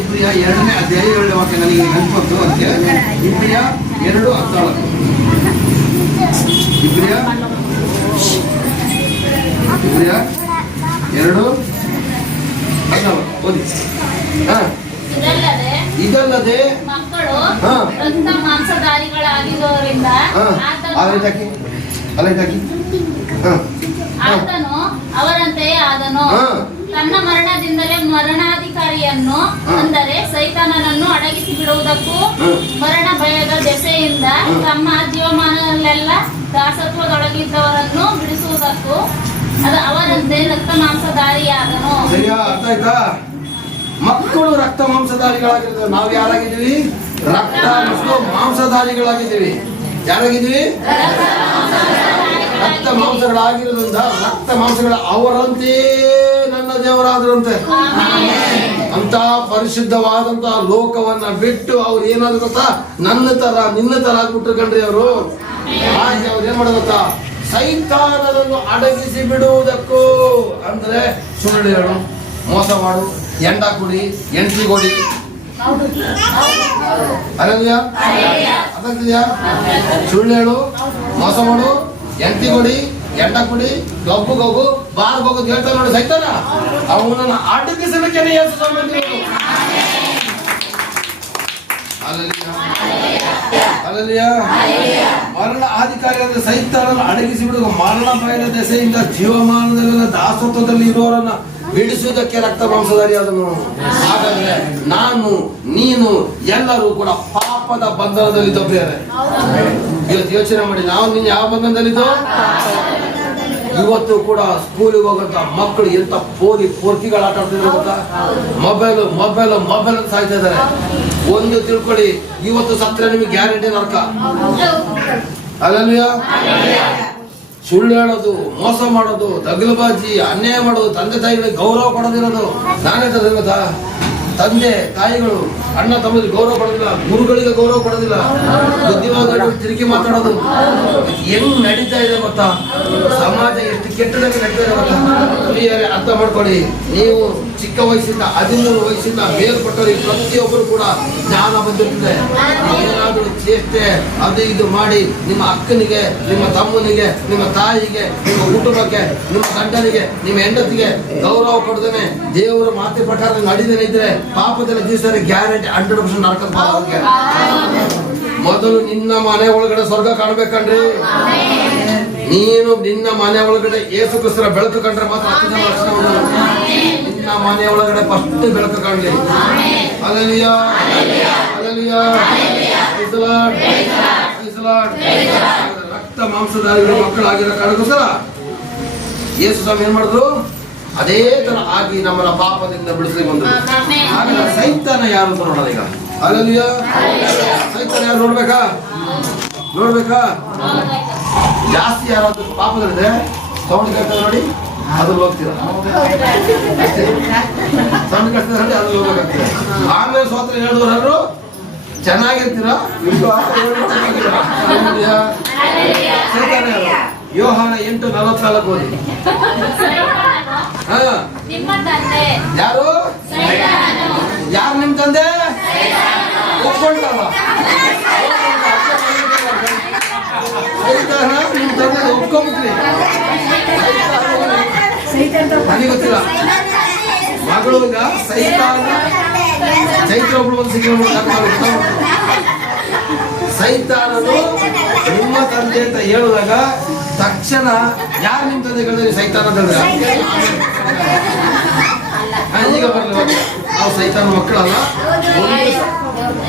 ಇಬ್ರಿಯ 2ನೇ ಅಧ್ಯಾಯ 7ನೇ ವಾಕ್ಯ ನನಗೆ ನೆನಪತ್ತು. ಅದಕ್ಕೆ ಇಬ್ರಿಯ 2:14. ಇಬ್ರಿಯ 2:14 ಓದಿ. ಇದಲ್ಲದೆ ಮಕ್ಕಳು ರಕ್ತ ಮಾಂಸಧಾರಿಗಳಾಗಿರುವುದರಿಂದ ಆತನು ಅವರಂತೆಯೇ ಆದನು. ತನ್ನ ಮರಣದಿಂದಲೇ ಮರಣಾಧಿಕಾರಿಯನ್ನು ಅಂದರೆ ಸೈತಾನನನ್ನು ಅಡಗಿಸಿ ಬಿಡುವುದಕ್ಕೂ ಮರಣ ಭಯದ ದೆಸೆಯಿಂದ ತಮ್ಮ ಜೀವಮಾನದಲ್ಲೆಲ್ಲ ದಾಸತ್ವದೊಳಗಿದ್ದವರನ್ನು ಬಿಡಿಸುವುದಕ್ಕೂ ಅವರಂತೆ ರಕ್ತ ಮಾಂಸಧಾರಿಯಾದನು. ಅರ್ಥ ಆಯ್ತಾ? ಮಕ್ಕಳು ರಕ್ತ ಮಾಂಸಧಾರಿಗಳಾಗಿರ್ತಾರೆ. ನಾವು ಯಾರಾಗಿದ್ದೀವಿ? ರಕ್ತ ಮತ್ತು ಮಾಂಸಧಾರಿಗಳಾಗಿದ್ದೀವಿ. ಯಾರಾಗಿದ್ದೀವಿ? ರಕ್ತ ಮಾಂಸಗಳಾಗಿರೋದ್ರಿಂದ ರಕ್ತ ಮಾಂಸಗಳ ಅವರಂತೆ ನನ್ನ ದೇವರಾದ್ರಂತೆ. ಅಂತ ಪರಿಶುದ್ಧವಾದಂತ ಲೋಕವನ್ನ ಬಿಟ್ಟು ಅವ್ರು ಏನಾದ್ರು ಗೊತ್ತಾ? ನನ್ನ ತರ ನಿನ್ನ ತರ ಆಗ್ಬಿಟ್ರು ಕಣ್ರಿ ಅವರು. ಹಾಗೆ ಅವ್ರು ಏನ್ ಮಾಡೋದು ಗೊತ್ತಾ? ಸೈತಾನರನ್ನು ಅಡಗಿಸಿ ಬಿಡುವುದಕ್ಕೂ ಅಂದ್ರೆ ಸುಳ್ಳು ಹೇಳು, ಮೋಸ ಮಾಡು, ಎಂಡ ಕುಡಿ, ಎಂಟ್ರಿ ಕೊಡಿ, ಅದಕ್ಕಿದೆಯಾ? ಸುಳ್ಳು ಹೇಳು, ಮೋಸ ಮಾಡು, ಎಂಟ್ರಿ ಕೊಡಿ, ಎಂಡ ಕುಡಿ, ಗಬ್ಬು ಗಬ್ಬು ಬಾರ್ ಹೋಗೋದು ಹೇಳ್ತಾರೆ ನೋಡಿ ಸೈತಾನ. ಅವನನ್ನ ಅಡಗಿಸಲಿಕ್ಕೆ ಯೇಸು ಸ್ವಾಮಿ ಬಂದಿರೋದು. ಮರಣ ಅಧಿಕಾರಿ ಅಂದ್ರೆ ಸೈತಾನನ್ನು ಅಡಗಿಸಿ ಬಿಡುವ ಮರಣ ಭಯದ ದೆಸೆಯಿಂದ ಜೀವಮಾನದಲ್ಲೆಲ್ಲ ದಾಸತ್ವದಲ್ಲಿ ಇರುವವರನ್ನ ಬಿಡಿಸುವುದಕ್ಕೆ ರಕ್ತ ಮಾಂಸಧಾರಿ ಆದನು. ಹಾಗಾದ್ರೆ ನಾನು ನೀನು ಎಲ್ಲರೂ ಕೂಡ ಪಾಪದ ಬಂಧನದಲ್ಲಿದ್ದೇವೆ. ಇವತ್ತು ಯೋಚನೆ ಮಾಡಿ, ನಾವು ನೀನು ಯಾವ ಬಂಧನದಲ್ಲಿದ್ದೋ? ಇವತ್ತು ಕೂಡ ಸ್ಕೂಲಿಗೆ ಹೋಗಂತ ಮಕ್ಕಳು ಎಂತ ಪೋರ್ಕಿಗಳು ಆಟ ಆಡ್ತಿದ್ರು ಗೊತ್ತಾ? ಮೊಬೈಲ್ ಮೊಬೈಲ್ ಮೊಬೈಲ್ ಅಂತ ಸಾಯ್ತಾ ಇದಾರೆ. ಒಂದು ತಿಳ್ಕೊಳ್ಳಿ, ಇವತ್ತು ಸತ್ರ ನಿಮಗೆ ಗ್ಯಾರಂಟಿ ನರಕ. ಅಲ್ಲಲ್ವಾ? ಸುಳ್ಳು ಹೇಳೋದು, ಮೋಸ ಮಾಡೋದು, ದಗಲಬಾಜಿ, ಅನ್ಯಾಯ ಮಾಡೋದು, ತಂದೆ ತಾಯಿಗಳಿಗೆ ಗೌರವ ಕೊಡೋದಿರೋದು. ನಾನೇ ಗೊತ್ತಾ? ತಂದೆ ತಾಯಿಗಳು ಅಣ್ಣ ತಮ್ಮಲ್ಲಿ ಗೌರವ ಕೊಡೋದಿಲ್ಲ, ಗುರುಗಳಿಗೆ ಗೌರವ ಕೊಡೋದಿಲ್ಲ, ಬುದ್ಧಿವಾದ ತಿರುಗಿ ಮಾತಾಡೋದು. ಹೆಂಗ್ ನಡೀತಾ ಇದೆ ಗೊತ್ತಾ? ಸಮಾಜ ಎಷ್ಟು ಕೆಟ್ಟದಾಗಿ ನಡೀತಾರೆ. ಅರ್ಥ ಮಾಡ್ಕೊಳ್ಳಿ, ನೀವು ಚಿಕ್ಕ ವಯಸ್ಸಿಂದ 13 ವಯಸ್ಸಿಂದ ಮೇಲ್ಪಟ್ಟವರಿಗೆ ಪ್ರತಿಯೊಬ್ಬರು ಕೂಡ ಜ್ಞಾನ ಬಂದಿರ್ತದೆ. ಏನಾದರೂ ಚೇಷ್ಟೆ ಅದು ಇದು ಮಾಡಿ ನಿಮ್ಮ ಅಕ್ಕನಿಗೆ, ನಿಮ್ಮ ತಮ್ಮನಿಗೆ, ನಿಮ್ಮ ತಾಯಿಗೆ, ನಿಮ್ಮ ಕುಟುಂಬಕ್ಕೆ, ನಿಮ್ಮ ಗಂಡನಿಗೆ, ನಿಮ್ಮ ಹೆಂಡತಿಗೆ ಗೌರವ ಕೊಡದೇನೆ ದೇವರ ಮಾತೆ ಪ್ರಕಾರ ನಡೀದೇನೆ ಇದ್ರೆ ಪಾಪದಲ್ಲಿ ದಿವಸ ಗ್ಯಾರಂಟಿ 100% ನರಕದ ಪಾಪ. ಮೊದಲು ನಿನ್ನ ಮನೆ ಒಳಗಡೆ ಸ್ವರ್ಗ ಕಾಣ್ಬೇಕಂಡ್ರಿ. ನೀನು ನಿನ್ನ ಮನೆ ಒಳಗಡೆ ಯೇಸು ಕ್ರಿಸ್ತರ ಬೆಳಕು ಕಂಡ್ರೆ ಮಾತ್ರ ನಿನ್ನ ಮನೆ ಒಳಗಡೆ ಫಸ್ಟ್ ಬೆಳಕು ಕಾಣ್ಲಿ. Hallelujah, hallelujah, praise the Lord, praise the Lord. ರಕ್ತ ಮಾಂಸಧಾರಿಗಳ ಮಕ್ಕಳಾಗಿರೋ ಕಾರಣಕ್ಕೋಸ್ಕರ ಯೇಸು ಸ್ವಾಮಿ ಏನ್ ಮಾಡಿದ್ರು? ಅದೇ ತರ ಆಗಿ ನಮ್ಮನ್ನ ಪಾಪದಿಂದ ಬಿಡಿಸ್ಲಿಕ್ಕೆ ಬಂದ್ರು. ಹಾಗಾದ್ರೆ ಸೈತಾನ ಯಾರು ಅಂತ ನೋಡೋಣ ಈಗ. ಹಲ್ಲೆಲೂಯಾ, ಸೈತಾನ ಯಾರು ನೋಡ್ಬೇಕಾ? ಜಾಸ್ತಿ ಯಾರಾದ್ರೂ ಪಾಪದಲ್ಲಿದೆ ಸೌಂಡ್ ಕೇಳ್ತಾರೆ ನೋಡಿ, ಅದ್ರಲ್ಲಿ ಹೋಗ್ತೀರಾ. ಸೌಂಡ್ ಕೇಳ್ತಾರೆ ನೋಡಿ, ಅದ್ರಲ್ಲಿ ಹೋಗ್ಬೇಕಾಗ್ತದೆ. ಆಮೇಲೆ ಸೋತ್ರ ಹೇಳಿದವರು ಚೆನ್ನಾಗಿರ್ತೀರಾ? ಸೈತಾನ ಯಾರು? ಯೋಹಾನ 8:44 ಓದಿ. ನಿಮ್ಮ ತಂದೆ ಯಾರು? ಯಾರು ನಿಮ್ ತಂದೆ? ಒಪ್ಕೊಂಡ್ರಲ್ಲ, ನಿಮ್ ತಂದೆ ಒಪ್ಕೊಂಡ್ಬಿಟ್ರಿ. ನನಗೆ ಗೊತ್ತಿಲ್ಲ ಮಗಳು ಈಗ ಚೈತ್ರ ಒಬ್ಳು ಒಂದು ಸೈತಾನನು ನಿಮ್ಮ ತಂದೆ ಅಂತ ಹೇಳಿದಾಗ ತಕ್ಷಣ ಯಾರು ನಿಮ್ ತಂದೆ ಹೇಳಿದ್ರೆ ಸೈತಾನ ತಂದ್ರೆ ಈಗ ಬರಲಿ. ನಾವು ಸೈತಾನ ಮಕ್ಕಳಲ್ಲ,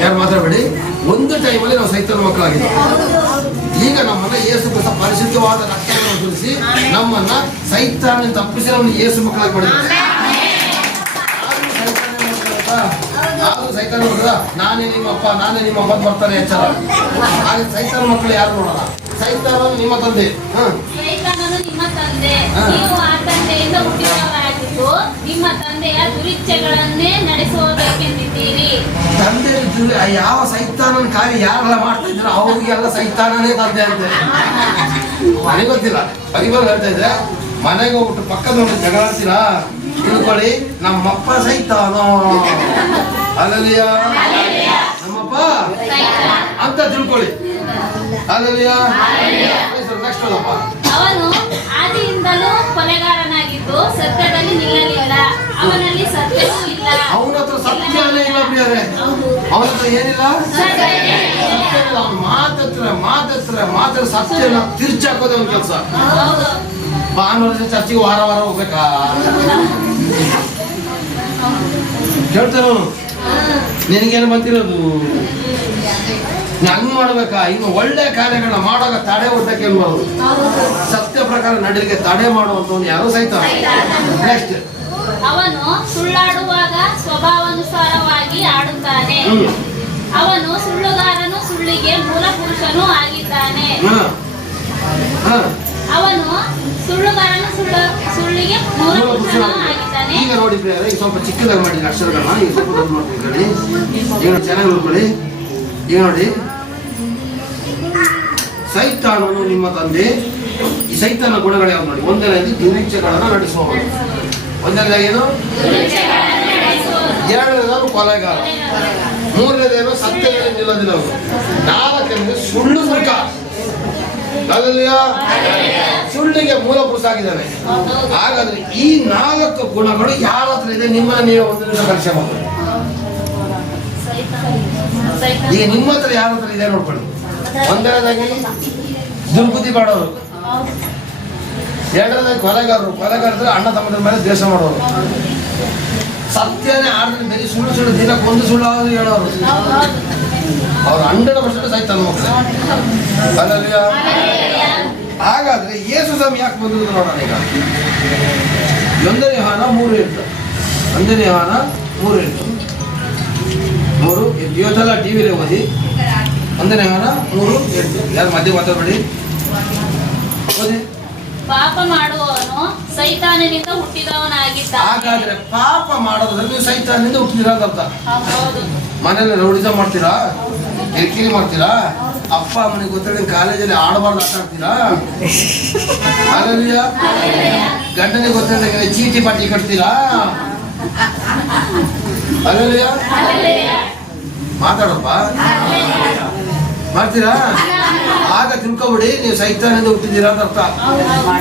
ಯಾರು ಮಾತಾಡಬೇಡಿ. ಒಂದು ಟೈಮಲ್ಲಿ ನಾವು ಸೈತಾನ ಮಕ್ಕಳಾಗಿದ್ದೀವಿ. ಈಗ ನಮ್ಮನ್ನ ಯೇಸು ಕ್ರಿಸ್ತ ಪರಿಶುದ್ಧವಾದ ರಕ್ತವನ್ನು ಸುರಿಸಿ ನಮ್ಮನ್ನ ಸೈತಾನ ತಪ್ಪಿಸಿ ನಮ್ಮನ್ನು ಯೇಸು ಮಕ್ಕಳಾಗಿ ಮಾಡಿದ್ದಾರೆ. ಸೈತಾನ ಮಕ್ಕಳ ನಾನೇ ನಿಮ್ಮಪ್ಪ ಅಂತ ಬರ್ತಾನೆ ಎಚ್ಚರ. ಹಾಗೆ ಸೈತಾನ ಮಕ್ಕಳು ಯಾರು ನೋಡೋಣ? ಸೈತಾನ ನಿಮ್ಮ ತಂದೆ. ಸೈತಾನನು ನಿಮ್ಮ ತಂದೆ, ನೀವು ಆ ತಂದೆಯಿಂದ ಹುಟ್ಟಿದವರಾಗಿದ್ದು ನಿಮ್ಮ ತಂದೆಯ ದುರಿಚ್ಛೆಗಳನ್ನೇ ನಡೆಸುವುದಕ್ಕೆಂದಿದ್ದೀರಿ. ತಂದೆ ಯಾವ ಸೈತಾನನ ಕಾರ್ಯ ಯಾರೆಲ್ಲ ಮಾಡ್ತಾ ಇದ್ರು ಅವ್ರಿಗೆಲ್ಲ ಸೈತಾನನೇ ತಂದೆ ಅಂತ ನನಗೆ ಗೊತ್ತಿಲ್ಲ. ಪರಿವಾರ ಹೇಳ್ತಾ ಇದ್ರೆ ಮನೆಗೆ ಹೋಗ್ಬಿಟ್ಟು ಪಕ್ಕದ ಜಗಳ ಆಡ್ತೀರಾ ತಿಳ್ಕೊಳ್ಳಿ, ನಮ್ಮಪ್ಪ ಸೈತಾನೋ. ಹಲ್ಲೆಲೂಯಾ, ನಮ್ಮಪ್ಪ ಅಂತ ತಿಳ್ಕೊಳ್ಳಿ. ಹಲ್ಲೆಲೂಯಾ. ನೆಕ್ಸ್ಟ್ ಓದಪ್ಪ. ಅವನು ಆದಿಯಿಂದಲೂ ಕೊಲೆಗಾರನಾಗಿದ್ದು ಸತ್ಯದಲ್ಲಿ ನಿಲ್ಲಲಿಲ್ಲ, ಅವನಲ್ಲಿ ಸತ್ಯವೂ ಇಲ್ಲ. ಅವನ ಹತ್ರ ಸತ್ಯನೇ ಇಲ್ಲ ಪ್ರಿಯರೇ. ಅವನ ಹತ್ರ ಏನಿಲ್ಲ? ಮಾತತ್ರ ಸತ್ಯನ ತಿರ್ಚಾಕೋದೇ ಒಂದು ಕೆಲಸ. ಭಾನುವಾರ ಚರ್ಚಿಗೆ ವಾರ ಹೋಗ್ಬೇಕಾ? ಕೇಳ್ತಾರ ಅವನು, ನಿನಗೇನು ಬಂತಿರೋದು? ಹಂಗ್ ಮಾಡ್ಬೇಕಾ? ಇನ್ನು ಒಳ್ಳೆ ಕಾರ್ಯಗಳನ್ನ ಮಾಡುವಾಗ ತಡೆ ಒಡ್ಡಕ್ಕೆ ಅನ್ಬೋದು. ಸತ್ಯ ಪ್ರಕಾರ ನಡಲಿಕ್ಕೆ ತಡೆ ಮಾಡುವಂತ ಯಾರು ಸೈತಾನ. ನೆಕ್ಸ್ಟ್, ಅವನು ಸುಳ್ಳಾಡುವಾಗ ಸ್ವಭಾವಾನುಸಾರವಾಗಿ ಆಡುತ್ತಾನೆ. ಅವನು ಸುಳ್ಳುಗಾರನು, ಸುಳ್ಳಿಗೆ ಮೂಲ ಪುರುಷನೂ ಆಗಿದ್ದಾನೆ. ಅವನು ಸುಳ್ಳುಗಾರನು, ಸುಳ್ಳಿಗೆ ಮೂಲ ಪುರುಷನೂ ಆಗಿದ್ದಾನೆ. ಈಗ ನೋಡಿ ಪ್ರಿಯರೇ, ಈಗ ಸ್ವಲ್ಪ ಚಿಕ್ಕದಾಗಿ ಮಾಡಿ ಅಕ್ಷರಗಳನ್ನ ಈಗ ಸ್ವಲ್ಪ ದೊಡ್ಡ ಮಾಡ್ಕೊಳ್ಳಿ. ಈಗ ಚೆನ್ನಾಗಿ ನೋಡ್ಕೊಳ್ಳಿ. ಈಗ ನೋಡಿ, ಸೈತಾನನು ನಿಮ್ಮ ತಂದೆ. ಈ ಸೈತಾನ ಗುಣಗಳು ಯಾವ್ದು ನೋಡಿ? ಒಂದನೇದು ದುರಿಚ್ಛೆಗಳನ್ನ ನಡೆಸುವವನು. ಒಂದನೇದಾಗೇನು? ಎರಡನೇದಾದ್ರು ಕೊಲೆಗಾರ. ಮೂರನೇದೇನು? ಸತ್ಯದಲ್ಲಿ ನಿಲ್ಲೋದಿಲ್ಲ ಅವರು. ನಾಲ್ಕನೇದು ಸುಳ್ಳು ಮುಖ. ಸುಳ್ಳಿಗೆ ಮೂಲ ಪುರುಷ ಆಗಿದ್ದಾನೆ. ಹಾಗಾದ್ರೆ ಈ 4 ಗುಣಗಳು ಯಾರ ಹತ್ರ ಇದೆ? ನಿಮ್ಮನ್ನ ನೀವು ಒಂದರಿಂದ ಪರೀಕ್ಷೆ ಮಾಡ್ಕೊಳ್ಳಿ. ಈಗ ನಿಮ್ಮ ಹತ್ರ ಯಾರ ಹತ್ರ ಇದೆ ನೋಡ್ಕೊಳ್ಳಿ. ಒಂದನೇದಾಗಿ ದುರ್ಬುದ್ಧಿ ಮಾಡೋರು. ಎರಡನೇದಾಗಿ ಕೊಲೆಗಾರರು ಅಣ್ಣ ತಮ್ಮದ್ರ ಮೇಲೆ ದ್ವೇಷ ಮಾಡೋರು. ಸತ್ಯನೇ ಆಡಿದ್ರೆ ಬರೀ ಸುಳ್ಳು ದಿನಕ್ಕೆ ಒಂದು ಸುಳ್ಳು ಆದ್ರೂ ಹೇಳೋರು. ಅವ್ರು 100% ಸೈತಾನ ಮಕ್ಕಳು. ಹಲ್ಲೆಲೂಯಾ. ಹಾಗಾದ್ರೆ ಯೇಸು ಸ್ವಾಮಿ ಯಾಕೆ ಬಂದ್ರು ನೋಡೋಣ ಈಗ. 1 ಯೋಹಾನ 3:8. 1 ಯೋಹಾನ 3:8. ಇವತ್ತೆಲ್ಲ ಟಿವಿಲೇ ಓದಿ. 1 ಯೋಹಾನ 3:8. ಯಾರು ಮಧ್ಯೆ ಮಾತಾಡಬೇಡಿ, ಓದಿ. ಪಾಪ ಮಾಡುವವನು ಸೈತಾನನಿಂದ ಹುಟ್ಟಿದವನಾಗಿದ್ದಾನೆ. ಹಾಗಾದ್ರೆ ಪಾಪ ಮಾಡೋದ್ರೆ ನೀವು ಸೈತಾನನಿಂದ ಹುಟ್ಟಿದಿರೋದಂತ. ಮನೇಲಿ ರೌಡಿಸಂ ಮಾಡ್ತೀರಾ? ಕಿರಿಕಿರಿ ಮಾಡ್ತೀರಾ? ಅಪ್ಪ ಅಮ್ಮನಿಗೆ ಗೊತ್ತಿಲ್ಲ ಕಾಲೇಜಲ್ಲಿ ಆಡಬಾರ್ದು ಆಟ ಆಡ್ತೀರಾ? ಅಲ್ಲಲ್ಲಿಯ ಗಂಡನಿಗೆ ಗೊತ್ತಿಲ್ಲ ಚೀಟಿ ಪಾಟಿ ಕಟ್ತೀರಾ? ಅಲ್ಲಲ್ಲಿಯ ಮಾತಾಡಪ್ಪ ಮಾಡ್ತೀರಾ? ಆಗ ತಿಳ್ಕೊಬಿಡಿ ನೀವು ಸೈತಾನದಿಂದ ಹುಟ್ಟಿದ್ದೀರಾ ಅಂತ ಅರ್ಥ.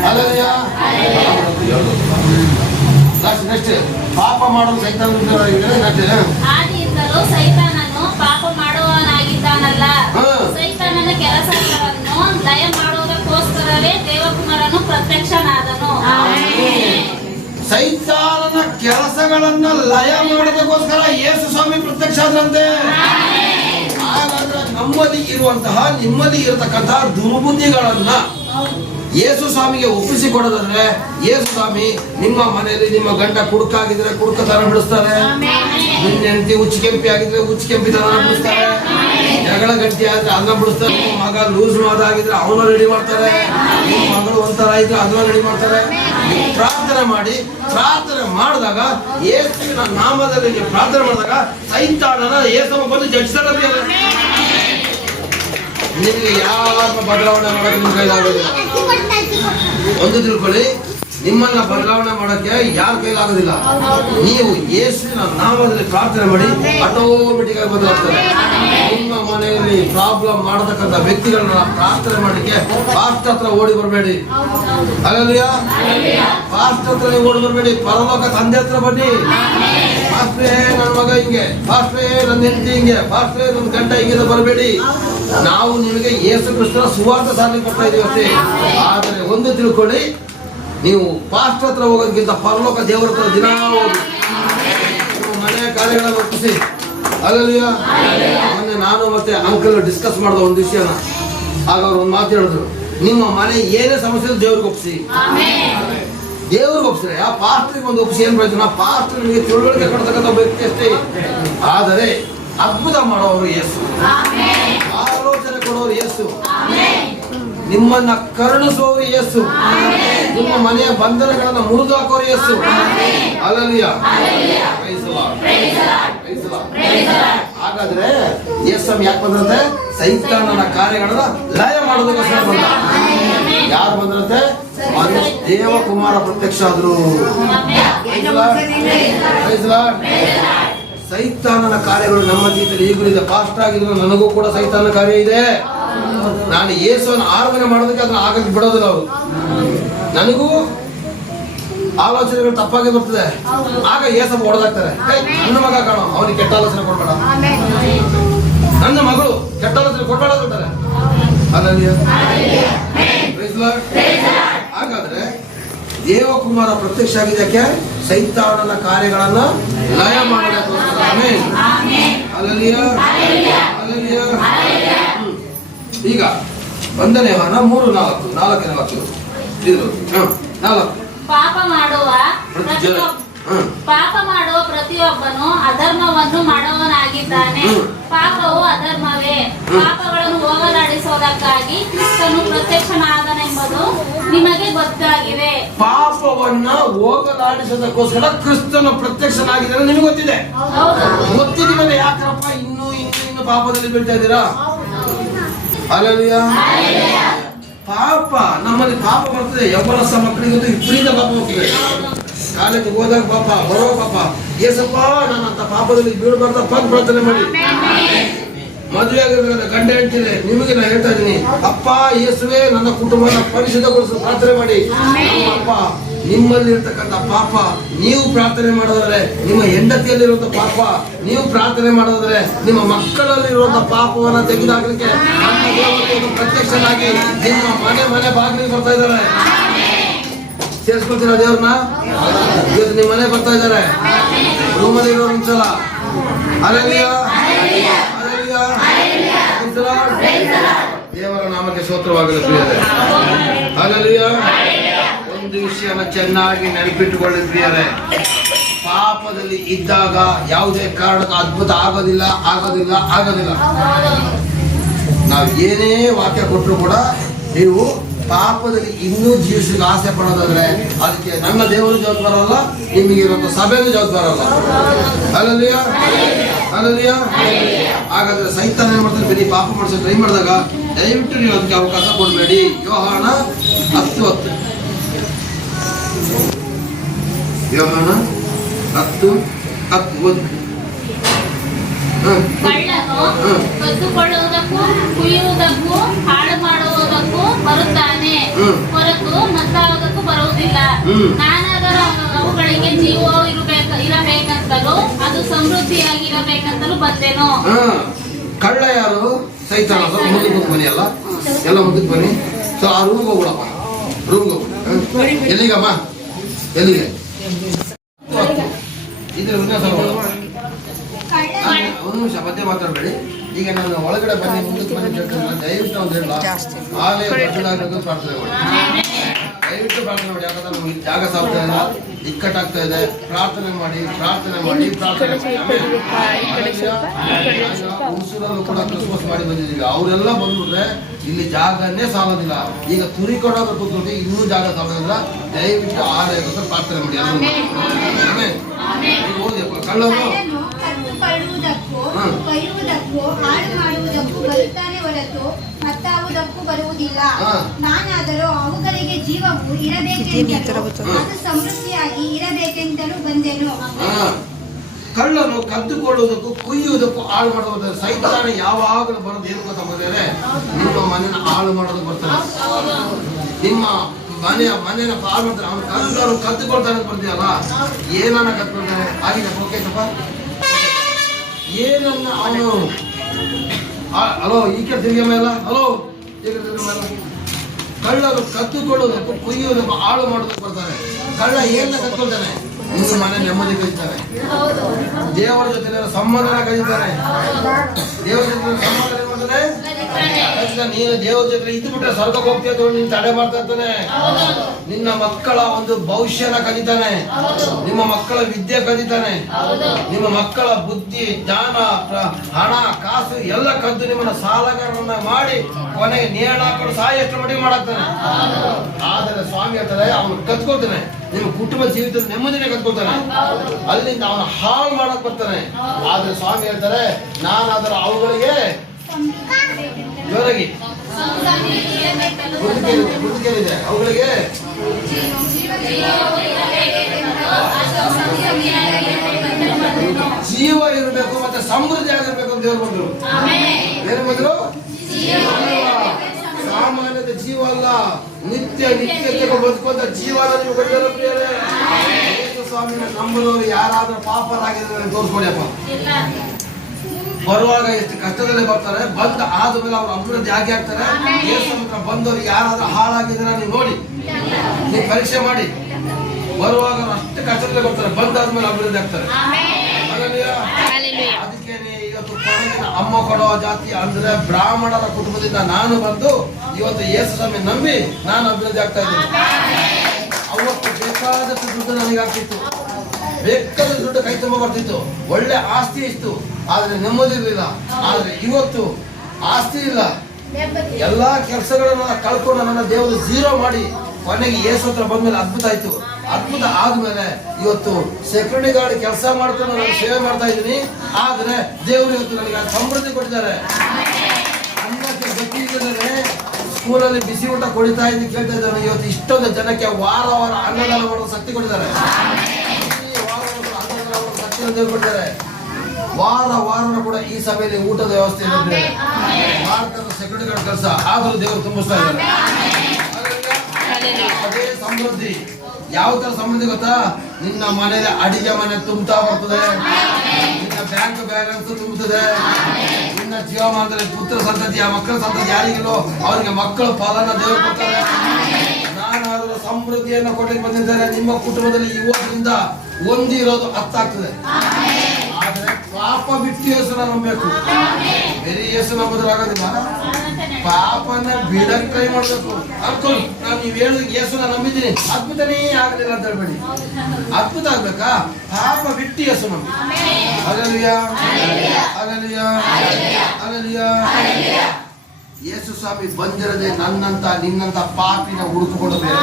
ಅಲ್ಲಲ್ಲಿಯ ನೆಕ್ಸ್ಟ್ ಪಾಪ ಮಾಡೋದು ಸೈತಾನ ಆದಿಯಿಂದಲೂ ಸೈತಾನನು ಪಾಪ ಮಾಡುವವನಾಗಿದ್ದಾನಲ್ಲ. ಸೈತಾನನ ಕೆಲಸಗಳನ್ನು ಲಯ ಮಾಡುವುದಕ್ಕೋಸ್ಕರವೇ ದೇವಕುಮಾರನು ಪ್ರತ್ಯಕ್ಷನಾದನು. ಸೈತಾನನ ಕೆಲಸಗಳನ್ನ ಲಯ ಮಾಡೋದಕ್ಕೋಸ್ಕರ ಯೇಸು ಸ್ವಾಮಿ ಪ್ರತ್ಯಕ್ಷ ಆದ್ರಂತೆ. ಹಾಗಾದ್ರೆ ನಮ್ಮಲ್ಲಿ ಇರುವಂತಹ ನಿಮ್ಮಲ್ಲಿ ಇರತಕ್ಕಂತಹ ದುರ್ಬುದ್ಧಿಗಳನ್ನ ಯೇಸು ಸ್ವಾಮಿಗೆ ಒಪ್ಪಿಸಿಕೊಡೋದಂದ್ರೆ, ಯೇಸು ಸ್ವಾಮಿ ನಿಮ್ಮ ಮನೆಯಲ್ಲಿ ನಿಮ್ಮ ಗಂಡ ಕುಡುಕಾಗಿದ್ರೆ ಕುಡುಕತನ ಬಿಡಿಸ್ತಾರೆ, ನಿನ್ನ ಹೆಂಡತಿ ಹುಚ್ಚಕೆಂಪಿ ಆಗಿದ್ರೆ ಹುಚ್ಚಕೆಂಪಿತನ ಬಿಡಿಸ್ತಾರೆ, ಜಗಳ ಗಂಟಿ ಆದ್ರೆ ಅದನ್ನ ಬಿಡಿಸ್ತಾರೆ, ನಿಮ್ಮ ಮಗ ಲೂಸ್ ಮಾದ ಆಗಿದ್ರೆ ಅವನ ರೆಡಿ ಮಾಡ್ತಾರೆ, ನಿಮ್ಮ ಮಗಳು ಒಂಥರ ಇದ್ರೆ ಅದನ್ನ ರೆಡಿ ಮಾಡ್ತಾರೆ. ಪ್ರಾರ್ಥನೆ ಮಾಡಿ ಪ್ರಾರ್ಥನೆ ಮಾಡಿದಾಗ ಯೇಸುವಿನ ನಾಮದಲ್ಲಿ ಪ್ರಾರ್ಥನೆ ಮಾಡಿದಾಗ ಸೈತಾನನ ಯೇಸು ಬಂದು ಜಡ್ಸ್ತಾರೆ. ನಿಮಗೆ ಯಾವ ಬದಲಾವಣೆ ಮಾಡೋಕೆ ನಿಮ್ಮ ಕೈಲಾಗೋದಿಲ್ಲ. ಒಂದು ತಿಳ್ಕೊಳ್ಳಿ, ನಿಮ್ಮನ್ನ ಬದಲಾವಣೆ ಮಾಡೋಕ್ಕೆ ಯಾರ ಕೈಲಾಗೋದಿಲ್ಲ. ನೀವು ಯೇಸುವಿನ ನಾಮದಲ್ಲಿ ಪ್ರಾರ್ಥನೆ ಮಾಡಿ ಆಟೋಮೆಟಿಕ್ ಆಗಿ ಬದಲಾಗ್ತದೆ. ನಿಮ್ಮ ಮನೆಯಲ್ಲಿ ಪ್ರಾಬ್ಲಮ್ ಮಾಡತಕ್ಕಂಥ ವ್ಯಕ್ತಿಗಳನ್ನ ಪ್ರಾರ್ಥನೆ ಮಾಡಲಿಕ್ಕೆ ಪಾಸ್ಟ್ ಹತ್ರ ಓಡಿ ಬರಬೇಡಿ. ಅಲ್ಲಲ್ಲಿಯ ಪಾಸ್ಟ್ ಹತ್ರ ಓಡಿ ಬರಬೇಡಿ, ಪರಲೋಕ ತಂದೆ ಹತ್ರ ಬನ್ನಿ. ಪಾಸ್ಟ್ರೇ ನನ್ನ ಮಗ ಹಿಂಗೆ, ಪಾಸ್ಟ್ರೇ ನನ್ನ ಹೆಂಡತಿ ಹಿಂಗೆ, ಪಾಸ್ಟ್ರೇ ನನ್ನ ಗಂಡ ಹಿಂಗೆ ಬರಬೇಡಿ. ನಾವು ನಿಮಗೆ ಯೇಸು ಕ್ರಿಸ್ತನ ಸುವಾರ್ತೆ ಸಾಧನೆ ಕೊಡ್ತಾ ಇದೀವಿ ಅಷ್ಟೇ. ಆದರೆ ಒಂದು ತಿಳ್ಕೊಳ್ಳಿ, ನೀವು ಪಾಸ್ಟ್ ಹತ್ರ ಹೋಗೋದಕ್ಕಿಂತ ಪರಲೋಕ ದೇವರ ಹತ್ರ ದಿನ ಹೋಗಿ ಮನೆಯ ಕಾರ್ಯಗಳನ್ನು ಒಪ್ಪಿಸಿ. ಅಲ್ಲಲ್ಲಿಯ ಮೊನ್ನೆ ನಾನು ಮತ್ತೆ ಅಂಕಲ್ ಡಿಸ್ಕಸ್ ಮಾಡಿದ ಒಂದು ವಿಷಯನ. ಆಗ ಅವ್ರು ಒಂದು ಮಾತು ಹೇಳಿದ್ರು, ನಿಮ್ಮ ಮನೆ ಏನೇ ಸಮಸ್ಯೆ ದೇವ್ರಿಗೆ ಒಪ್ಪಿಸಿ. ದೇವ್ರಿಗೆ ಒಪ್ಪಿಸ್ರೆ ಆ ಪಾಸ್ಟ್ರಿಗೆ ಒಂದು ಒಪ್ಪಿಸಿ ಏನ್ ಪ್ರಯೋಜನ? ಪಾಸ್ಟರ್ ನಿಮಗೆ ತಿಳುವಳಿಕೆ ಕೊಡ್ತಕ್ಕಂಥ ವ್ಯಕ್ತಿ ಅಷ್ಟೇ. ಆದರೆ ಅದ್ಭುತ ಮಾಡೋರು ಯೇಸು, ಆಲೋಚನೆ ಕೊಡೋರು ಯೇಸು, ನಿಮ್ಮನ್ನ ಕರುಣಿಸೋರು ಯೇಸು, ನಿಮ್ಮ ಮನೆಯ ಬಂಧನಗಳನ್ನ ಮುರಿದು ಹಾಕೋರು ಯೇಸು. ಅಲ್ಲಲ್ಲಿಯ ಹಾಗಾದ್ರೆ ಯೇಸು ಯಾಕೆ ಬಂದ್ರಂತೆ? ಸೈತಾನನ ಕಾರ್ಯಗಳನ್ನ ಲಯ ಮಾಡೋದಕ್ಕೋಸ್ಕರ ಬಂದ. ಯಾರು ಬಂದ್ರಂತೆ? ದೇವಕುಮಾರ ಪ್ರತ್ಯಕ್ಷ ಆದ್ರು. ಸೈತಾನನ ಕಾರ್ಯಗಳು ನಮ್ಮ ಜೀವಿತದಲ್ಲಿ ಈಗಲೂ ಇದೆ. ಪಾಸ್ಟ್ ಆಗಿದ್ರು ನನಗೂ ಕೂಡ ಸೈತಾನ ಕಾರ್ಯ ಇದೆ. ನಾನು ಯೇಸುವನ್ನು ಆರಾಧನೆ ಮಾಡೋದಕ್ಕೆ ಅದನ್ನ ಆಗಕ್ಕೆ ಬಿಡೋದಿಲ್ಲ. ಅವರು ನನಗೂ ಆಲೋಚನೆಗಳು ತಪ್ಪಾಗಿ ಬರ್ತದೆ. ಆಗ ಯೇಸಪ್ಪ ಹೊಡೆದಾಗ್ತಾರೆ. ನನ್ನ ಮಗ ಕಾಣೋ, ಅವನಿಗೆ ಕೆಟ್ಟ ಆಲೋಚನೆ ಕೊಡ್ಬೇಡ, ನನ್ನ ಮಗಳು ಕೆಟ್ಟ ಆಲೋಚನೆ ಕೊಡ್ಬೇಡ ಅಂತಾರೆ. ಹಾಗಾದ್ರೆ ದೇವಕುಮಾರ ಪ್ರತ್ಯಕ್ಷ ಆಗಿದ್ದಕ್ಕೆ ಸೈತಾನನ ಕಾರ್ಯಗಳನ್ನ ಲಯ ಮಾಡಬೇಕು. ಈಗ 1ನೇ ಯೋಹಾನ 3:4 ವಾಕ್ಯ. ಪಾಪ ಮಾಡುವ ಪ್ರತಿಯೊಬ್ಬನು ಅಧರ್ಮವನ್ನು ಮಾಡುವವನಾಗಿದ್ದಾನೆ. ಪಾಪವು ಅಧರ್ಮವೇ. ಪಾಪಗಳನ್ನು ಹೋಗಲಾಡಿಸುವುದಕ್ಕಾಗಿ ಕ್ರಿಸ್ತನು ಪ್ರತ್ಯಕ್ಷನಾದನೆಂಬುದು ನಿಮಗೆ ಗೊತ್ತಾಗಿವೆ. ಪಾಪವನ್ನ ಹೋಗಲಾಡಿಸೋದಕ್ಕೋಸ್ಕರ ಕ್ರಿಸ್ತನು ಪ್ರತ್ಯಕ್ಷನಾಗಿದ್ದಾನೆ ನಿಮಗೆ ಗೊತ್ತಿದೆ. ಗೊತ್ತಿದ್ದೀವಲ್ಲ, ಯಾಕಪ್ಪ ಇನ್ನು ಪಾಪದಲ್ಲಿ ಬೀಳ್ತಾ ಇದ್ದೀರಾ? ಅಲ್ಲಲ್ಲಿಯ ಪಾಪ ನಮ್ಮಲ್ಲಿ ಪಾಪ ಬರ್ತದೆ. ಯೌವನಸ್ಥ ಮಕ್ಕಳಿಗಂತೂ ವಿಪರೀತ ಪಾಪ ಹೋಗ್ತದೆ. ಕಾಲೇಜಿಗೆ ಹೋದಾಗ ಪಾಪ, ಬರೋ ಪಾಪ. ಏಸಪ್ಪ ನಾನಂತ ಪಾಪದಲ್ಲಿ ಬೀಳಬಾರ್ದಪ್ಪ ಅಂತ ಪ್ರಾರ್ಥನೆ ಮಾಡಿ. ಮದುವೆ ಆಗಿರೋದ್ರಿಂದ ಗಂಡ ಹೇಳ್ತೀನಿ, ನಿಮಗೆ ನಾನು ಹೇಳ್ತಾ ಇದ್ದೀನಿ, ಅಪ್ಪ ಯೇಸುವೆ ನನ್ನ ಕುಟುಂಬನ ಪರಿಶುದ್ಧಗೊಳಿಸಲು ಪ್ರಾರ್ಥನೆ ಮಾಡಿ. ಅಪ್ಪ ನಿಮ್ಮಲ್ಲಿ ಇರ್ತಕ್ಕಂಥ ಪಾಪ ನೀವು ಪ್ರಾರ್ಥನೆ ಮಾಡೋದ್ರೆ, ನಿಮ್ಮ ಹೆಂಡತಿಯಲ್ಲಿರುವಂತ ಪಾಪ ನೀವು ಪ್ರಾರ್ಥನೆ ಮಾಡೋದ್ರೆ, ನಿಮ್ಮ ಮಕ್ಕಳಲ್ಲಿರುವಂತ ಪಾಪವನ್ನ ತೆಗೆದಾಗಲಿಕ್ಕೆ ಪ್ರತ್ಯಕ್ಷನಾಗಿ ನಿಮ್ಮ ಮನೆ ಬಾಗಿಲಿಗೆ ಬರ್ತಾ ಇದ್ದಾರೆ. ಸೇರಿಸ್ಕೊಳ್ತೀರಾ ದೇವ್ರನ್ನ? ಇವತ್ತು ನಿಮ್ಮ ಮನೆ ಬರ್ತಾ ಇದ್ದಾರೆ. ರೂಮಲ್ಲಿ ಇರೋ ಒಂದ್ಸಲ ದೇವರ ನಾಮಕ್ಕೆ ಸ್ತೋತ್ರವಾಗಲಿ ಪ್ರಿಯರೇ. ಹಲ್ಲೆಲೂಯಾ. ಒಂದು ವಿಷಯನ ಚೆನ್ನಾಗಿ ನೆನಪಿಟ್ಟುಕೊಳ್ಳಿ ಪ್ರಿಯರೇ, ಪಾಪದಲ್ಲಿ ಇದ್ದಾಗ ಯಾವುದೇ ಕಾರಣಕ್ಕೂ ಅದ್ಭುತ ಆಗೋದಿಲ್ಲ. ನಾವು ಏನೇ ವಾಕ್ಯ ಕೊಟ್ಟರು ಕೂಡ ನೀವು ಪಾಪದಲ್ಲಿ ಇನ್ನೂ ಜೀವಿಸಲಿಕ್ಕೆ ಆಸೆ ಪಡೋದಾದ್ರೆ ಅದಕ್ಕೆ ನನ್ನ ದೇವರು ಜವಾಬ್ದಾರ ಅಲ್ಲ, ನಿಮಗೆ ಇರುವಂತ ಸಭೆನೂ ಜವಾಬ್ದಾರ ಅಲ್ಲ. ಅಲ್ಲಲ್ಲಿಯ ಅಲ್ಲಲ್ಲಿಯ ಹಾಗಾದ್ರೆ ಸೈತಾನ ಏನ್ ಮಾಡ್ತಾರೆ, ಬರೀ ಪಾಪ ಮಾಡಿಸೋ ಟ್ರೈ ಮಾಡಿದಾಗ ದಯವಿಟ್ಟು ನೀವು ಅದಕ್ಕೆ ಅವಕಾಶ ಕೊಡಬೇಡಿ. ಯೋಹಾನ 10:10 ಯೋಹಾನ 10:10 ಕಳ್ಳನು ಕದ್ದುಕೊಳ್ಳುವುದಕ್ಕೂ ಕುಯ್ಯುವುದಕ್ಕೂ ಹಾಳು ಮಾಡುವುದಕ್ಕೂ ಬರುತ್ತಾನೆ, ಹೊರತು ಮತ್ತಾವುದಕ್ಕೂ ಬರುವುದಿಲ್ಲ. ನಾನಾದರೂ ಅವುಗಳಿಗೆ ಜೀವವು ಇರಬೇಕಂತಲೂ ಅದು ಸಮೃದ್ಧಿಯಾಗಿ ಇರಬೇಕಂತಲೂ ಬಂದೆನು. ಕಳ್ಳ ಯಾರು? ಸೈತಾನ. ಮುಂದಕ್ಕೆ ಬನ್ನಿ, ಎಲ್ಲ ಮುಂದಕ್ಕೆ ಬನ್ನಿ. ಸೊ ಆ ರೂಮ್ಗೆ ಹೋಗ್ಬಿಡಪ್ಪ, ರೂಮ್ಗೆ ಹೋಗ್ಬಿಡ. ಎಲ್ಲಿಗಮ್ಮ? ಎಲ್ಲಿಗೆ? ಇದ್ರ ಒಂದು ನಿಮಿಷ ಮಧ್ಯೆ ಮಾತಾಡಬೇಡಿ. ಈಗ ನಾನು ಒಳಗಡೆ ಬನ್ನಿ, ಮುಂದಕ್ಕೆ ಬನ್ನಿ ಕೇಳ್ತೀನಿ. ದಯವಿಟ್ಟು ಒಂದು ಹೇಳ ಆಲಯ ದೊಡ್ಡದಾಗಬೇಕು, ಪ್ರಾರ್ಥನೆ ಮಾಡಿ. ದಯವಿಟ್ಟು ಪ್ರಾರ್ಥನೆ ಮಾಡಿ. ಯಾಕಂದ್ರೆ ನಮ್ಗೆ ಜಾಗ ಸಾಧ್ಯ ಇಲ್ಲ, ಇಕ್ಕಟ್ಟಾಗ್ತಾ ಇದೆ. ಪ್ರಾರ್ಥನೆ ಮಾಡಿ, ಪ್ರಾರ್ಥನೆ ಮಾಡಿ, ಪ್ರಾರ್ಥನೆ ಹುಣಸೂರಲ್ಲೂ ಕೂಡ ಕ್ರಿಸ್ಮಸ್ ಮಾಡಿ ಬಂದಿದ್ದೀವಿ. ಅವರೆಲ್ಲ ಬಂದ್ಬಿಟ್ರೆ ಇಲ್ಲಿ ಜಾಗನೇ ಸಾಲೋದಿಲ್ಲ. ಈಗ ತುರಿ ಕೊಡೋದ್ರ ಕೂತ್ಕೊಂಡು ಇನ್ನೂ ಜಾಗ ಸಾಲೋದಿಲ್ಲ. ದಯವಿಟ್ಟು ಆಲಯಕ್ಕೋಸ್ಕರ ಪ್ರಾರ್ಥನೆ ಮಾಡಿ. ಕಳ್ಳನು ಕಳ್ಳುವುದಕ್ಕೂ ಕೊಯ್ಯುವುದಕ್ಕೂ ಹಾಳು ಮಾಡುವುದಕ್ಕೂ ಬರುತ್ತಾನೆ, ಹೊರತು ಮತ್ತಾವುದಕ್ಕೂ ಬರುವುದಿಲ್ಲ. ನಾನಾದರೂ ಅವುಗಳಿಗೆ ಜೀವವು ಇರಬೇಕೆಂತಲೂ ಅದು ಸಮೃದ್ಧಿಯಾಗಿ ಇರಬೇಕೆಂತಲೂ ಬಂದೆನು. ಕಳ್ಳನು ಕದ್ದುಕೊಳ್ಳುವುದಕ್ಕೂ ಕುಯ್ಯುವುದಕ್ಕೂ ಹಾಳು ಮಾಡುವುದು. ಸೈತಾನ ಯಾವಾಗಲೂ ಬರೋದು ಏನು ಗೊತ್ತಾ ಮನೆಯೇ? ನಿಮ್ಮ ಮನೆಯನ್ನು ಹಾಳು ಮಾಡೋದು ಬರ್ತಾನೆ. ನಿಮ್ಮ ಮನೆಯ ಹಾಳು ಮಾಡ್ತಾನೆ. ಅವನು ಕದ್ದುಕೊಳ್ತಾನೆ ಅಂತ ಬರ್ತೀಯಲ್ಲ, ಏನನ್ನ ಕದ್ಕೊಳ್ತಾನೆ? ಆಗಿದೆ ಓಕೆಪ್ಪ, ಏನನ್ನ ಅವನು ಹಲೋ ಈ ಕಡೆ ತಿರುಗಿ ಮೇಲೆ ಹಲೋ ಈ ಕಡೆ ತಿರುಗಿ ಮೇಲೆ. ಕಳ್ಳರು ಕದ್ದುಕೊಳ್ಳುವುದಕ್ಕೂ ಕುಯ್ಯುವುದಕ್ಕೂ ಹಾಳು ಮಾಡೋದಕ್ಕೆ ಬರ್ತಾನೆ. ಕಳ್ಳ ಏನ ಕದ್ಕೊಳ್ತಾನೆ? ನಿಮ್ಮ ಮನೆ ನೆಮ್ಮದಿ ಕಲಿತಾನೆ, ದೇವರ ಜೊತೆ ಸಂಬಂಧನ ಕಲಿತಾನೆ. ದೇವರ ಜೊತೆ ಸಂಬಂಧ ಮಾಡ್ತಾನೆ. ನೀನು ದೇವರ ಜೊತೆ ಇದ್ದು ಬಿಟ್ರೆ ಸ್ವರ್ಗಕ್ಕೆ ಹೋಗ್ತೀಯ ಅಂತ ನೀನು ತಡೆ ಮಾಡ್ತಾ ಇರ್ತಾನೆ. ನಿನ್ನ ಮಕ್ಕಳ ಒಂದು ಭವಿಷ್ಯನ ಕಲಿತಾನೆ, ನಿಮ್ಮ ಮಕ್ಕಳ ವಿದ್ಯೆ ಕಲಿತಾನೆ, ನಿಮ್ಮ ಮಕ್ಕಳ ಬುದ್ಧಿ ಜ್ಞಾನ ಹಣ ಕಾಸು ಎಲ್ಲ ಕದ್ದು ನಿಮ್ಮನ್ನ ಸಾಲಗಾರರನ್ನ ಮಾಡಿ ಕೊನೆಗೆ ನೇಣಾಕೊಂಡು ಸಾಯಷ್ಟು ಮಟ್ಟಿಗೆ ಮಾಡಾಕ್ತಾನೆ. ಆದರೆ ಸ್ವಾಮಿ ಹೇಳ್ತಾರೆ, ಅವನು ಕತ್ಕೊಳ್ತಾನೆ, ನಿಮ್ಮ ಕುಟುಂಬ ಜೀವಿತದ ನೆಮ್ಮದಿನೇ ಕತ್ಕೊಳ್ತಾನೆ. ಅಲ್ಲಿಂದ ಅವನ ಹಾಳು ಮಾಡಕ್ ಬರ್ತಾನೆ. ಆದ್ರೆ ಸ್ವಾಮಿ ಹೇಳ್ತಾರೆ, ನಾನಾದರೂ ಅವುಗಳಿಗೆ ಜೋರಾಗಿ ಗುರುತಿದೆ, ಅವುಗಳಿಗೆ ಜೀವ ಇರಬೇಕು ಮತ್ತೆ ಸಮೃದ್ಧಿ ಆಗಿರ್ಬೇಕು ಅಂತ ದೇವರು ಬಂದ್ರು. ಏನು ಬಂದ್ರು? ಸಾಮಾನ್ಯದ ಜೀವ ಅಲ್ಲ, ನಿತ್ಯತೆ ಬದುಕುವಂತ ಜೀವನ ನೀವು ಕೊಟ್ಟಿರೋ ಪ್ರಿಯರೇ. ಸ್ವಾಮಿನ ನಂಬುದವರು ಯಾರಾದ್ರೂ ಪಾಪರಾಗಿದ್ರೆ ತೋರಿಸ್ಕೊಡಿಯಪ್ಪ. ಬರುವಾಗ ಎಷ್ಟು ಕಷ್ಟದಲ್ಲೇ ಬರ್ತಾರೆ, ಬಂದ ಆದ್ಮೇಲೆ ಅವ್ರು ಅಭಿವೃದ್ಧಿ ಆಗಿ ಆಗ್ತಾರೆ. ಯೇಸು ಹತ್ರ ಬಂದವ್ರಿಗೆ ಯಾರಾದ್ರೂ ಹಾಳಾಗಿದ್ರೆ ನೀವು ನೋಡಿ, ನೀವು ಪರೀಕ್ಷೆ ಮಾಡಿ. ಬರುವಾಗ ಅಷ್ಟು ಕಷ್ಟದಲ್ಲೇ ಬರ್ತಾರೆ, ಬಂದಾದ್ಮೇಲೆ ಅಭಿವೃದ್ಧಿ ಆಗ್ತಾರೆ. ಅದಕ್ಕೇನೆ ಇವತ್ತು ಕೊನೆಗಿನ ಅಮ್ಮ ಕೊಡೋ ಜಾತಿ ಅಂದ್ರೆ ಬ್ರಾಹ್ಮಣರ ಕುಟುಂಬದಿಂದ ನಾನು ಬಂದು ಇವತ್ತು ಯೇಸು ಸ್ವಾಮಿ ನಂಬಿ ನಾನು ಅಭಿವೃದ್ಧಿ ಆಗ್ತಾ ಇದ್ದೀನಿ. ಅವತ್ತು ಬೇಕಾದಷ್ಟು ದುಡ್ಡು ನನಗೆ ಆಗ್ತಿತ್ತು, ಬೇಕಾದ ದುಡ್ಡು ಕೈ ತುಂಬ ಬರ್ತಿತ್ತು, ಒಳ್ಳೆ ಆಸ್ತಿ ಇತ್ತು, ಆದ್ರೆ ನೆಮ್ಮದಿ ಇರಲಿಲ್ಲ. ಆದ್ರೆ ಇವತ್ತು ಆಸ್ತಿ ಇಲ್ಲ, ಎಲ್ಲಾ ಕೆಲಸಗಳನ್ನ ಕಳ್ಕೊಂಡು ನನ್ನ ದೇವರು ಝೀರೋ ಮಾಡಿ ಕೊನೆಗೆ ಯೇಸು ಹತ್ರ ಬಂದ್ಮೇಲೆ ಅದ್ಭುತ ಆಯ್ತು. ಅದ್ಭುತ ಆದ್ಮೇಲೆ ಇವತ್ತು ಸೆಕ್ಯೂರಿಟಿ ಗಾರ್ಡ್ ಕೆಲಸ ಮಾಡ್ಕೊಂಡು ನಾನು ಸೇವೆ ಮಾಡ್ತಾ ಇದ್ದೀನಿ. ಆದ್ರೆ ದೇವರು ಇವತ್ತು ನನಗೆ ಸಮೃದ್ಧಿ ಕೊಟ್ಟಿದ್ದಾರೆ. ಅನ್ನಕ್ಕೆ ಗಟ್ಟಿ ಇದ್ದಾರೆ, ಸ್ಕೂಲಲ್ಲಿ ಬಿಸಿ ಊಟ ಕೊಡಿತಾ ಇದ್ದು ಕೇಳ್ತಾ ಇದ್ದಾರೆ. ಇವತ್ತು ಇಷ್ಟೊಂದು ಜನಕ್ಕೆ ವಾರ ಅನ್ನದಾನ ಮಾಡೋ ಶಕ್ತಿ ಕೊಟ್ಟಿದ್ದಾರೆ. ಕೊಟ್ಟಿದ್ದಾರೆ ವಾರ ಕೂಡ ಈ ಸಭೆಯಲ್ಲಿ ಊಟದ ವ್ಯವಸ್ಥೆ ಇರುತ್ತೆ. ಭಾರತದ ಸೆಕ್ಯೂರಿಟಿ ಗಾರ್ಡ್ ಕೆಲಸ ಆದ್ರೂ ದೇವರು ತುಂಬಿಸ್ತಾ ಇದ್ದಾರೆ. ಅದೇ ಸಮೃದ್ಧಿ. ಯಾವ ತರ ಸಮೃದ್ಧಿ ಗೊತ್ತಾ? ನಿನ್ನ ಮನೆಯಲ್ಲಿ ಅಡಿಗೆ ಮನೆ ತುಂಬುತ್ತಾ ಬರ್ತದೆ, ನಿನ್ನ ಬ್ಯಾಂಕ್ ಬ್ಯಾಲೆನ್ಸ್ ತುಂಬುತ್ತದೆ, ನಿನ್ನ ಜೀವಮಾನದಲ್ಲಿ ಪುತ್ರ ಸಂತತಿ ಮಕ್ಕಳ ಸಂತತಿ ಯಾರಿಗಿಲ್ಲೋ ಅವರಿಗೆ ಮಕ್ಕಳ ಫಲನ ದೇವರು ಕೊಡ್ತಾರೆ. ನಾನಾದರೂ ಸಮೃದ್ಧಿಯನ್ನು ಕೊಡಲಿಕ್ಕೆ ಬಂದಿದ್ದೇನೆ. ನಿಮ್ಮ ಕುಟುಂಬದಲ್ಲಿ ಇವತ್ತಿನಿಂದ ಒಂದಿರೋದು 10 ಆಗ್ತದೆ. ಆದ್ರೆ ಪಾಪ ಬಿಟ್ಟು ಯೇಸುನ ನಂಬಬೇಕು. ಬೇರೆ ಯೇಸು ನಂಬುದ್ರಾಗೋದಿಲ್ಲ. ಪಾಪನ ಬಿಡಕ್ ಟ್ರೈ ಮಾಡ್ಬೇಕು. ಅನ್ಕೊಳ್ಳಿ, ನಾನು ನೀವು ಹೇಳಿದ ಯೇಸುನ ನಂಬಿದ್ದೀನಿ, ಅದ್ಭುತನೇ ಆಗಲಿಲ್ಲ ಅಂತ ಹೇಳ್ಬೇಡಿ. ಅದ್ಭುತ ಆಗ್ಬೇಕಾ? ಪಾಪ ಬಿಟ್ಟು ಯೇಸು ನಂಬಿ. Hallelujah, hallelujah, hallelujah. ಯೇಸು ಸ್ವಾಮಿ ಬಂದಿರದೆ ನನ್ನಂತ ನಿನ್ನಂತ ಪಾಪಿನ ಹುಡುಕಿಕೊಂಡು ಬೇರೆ.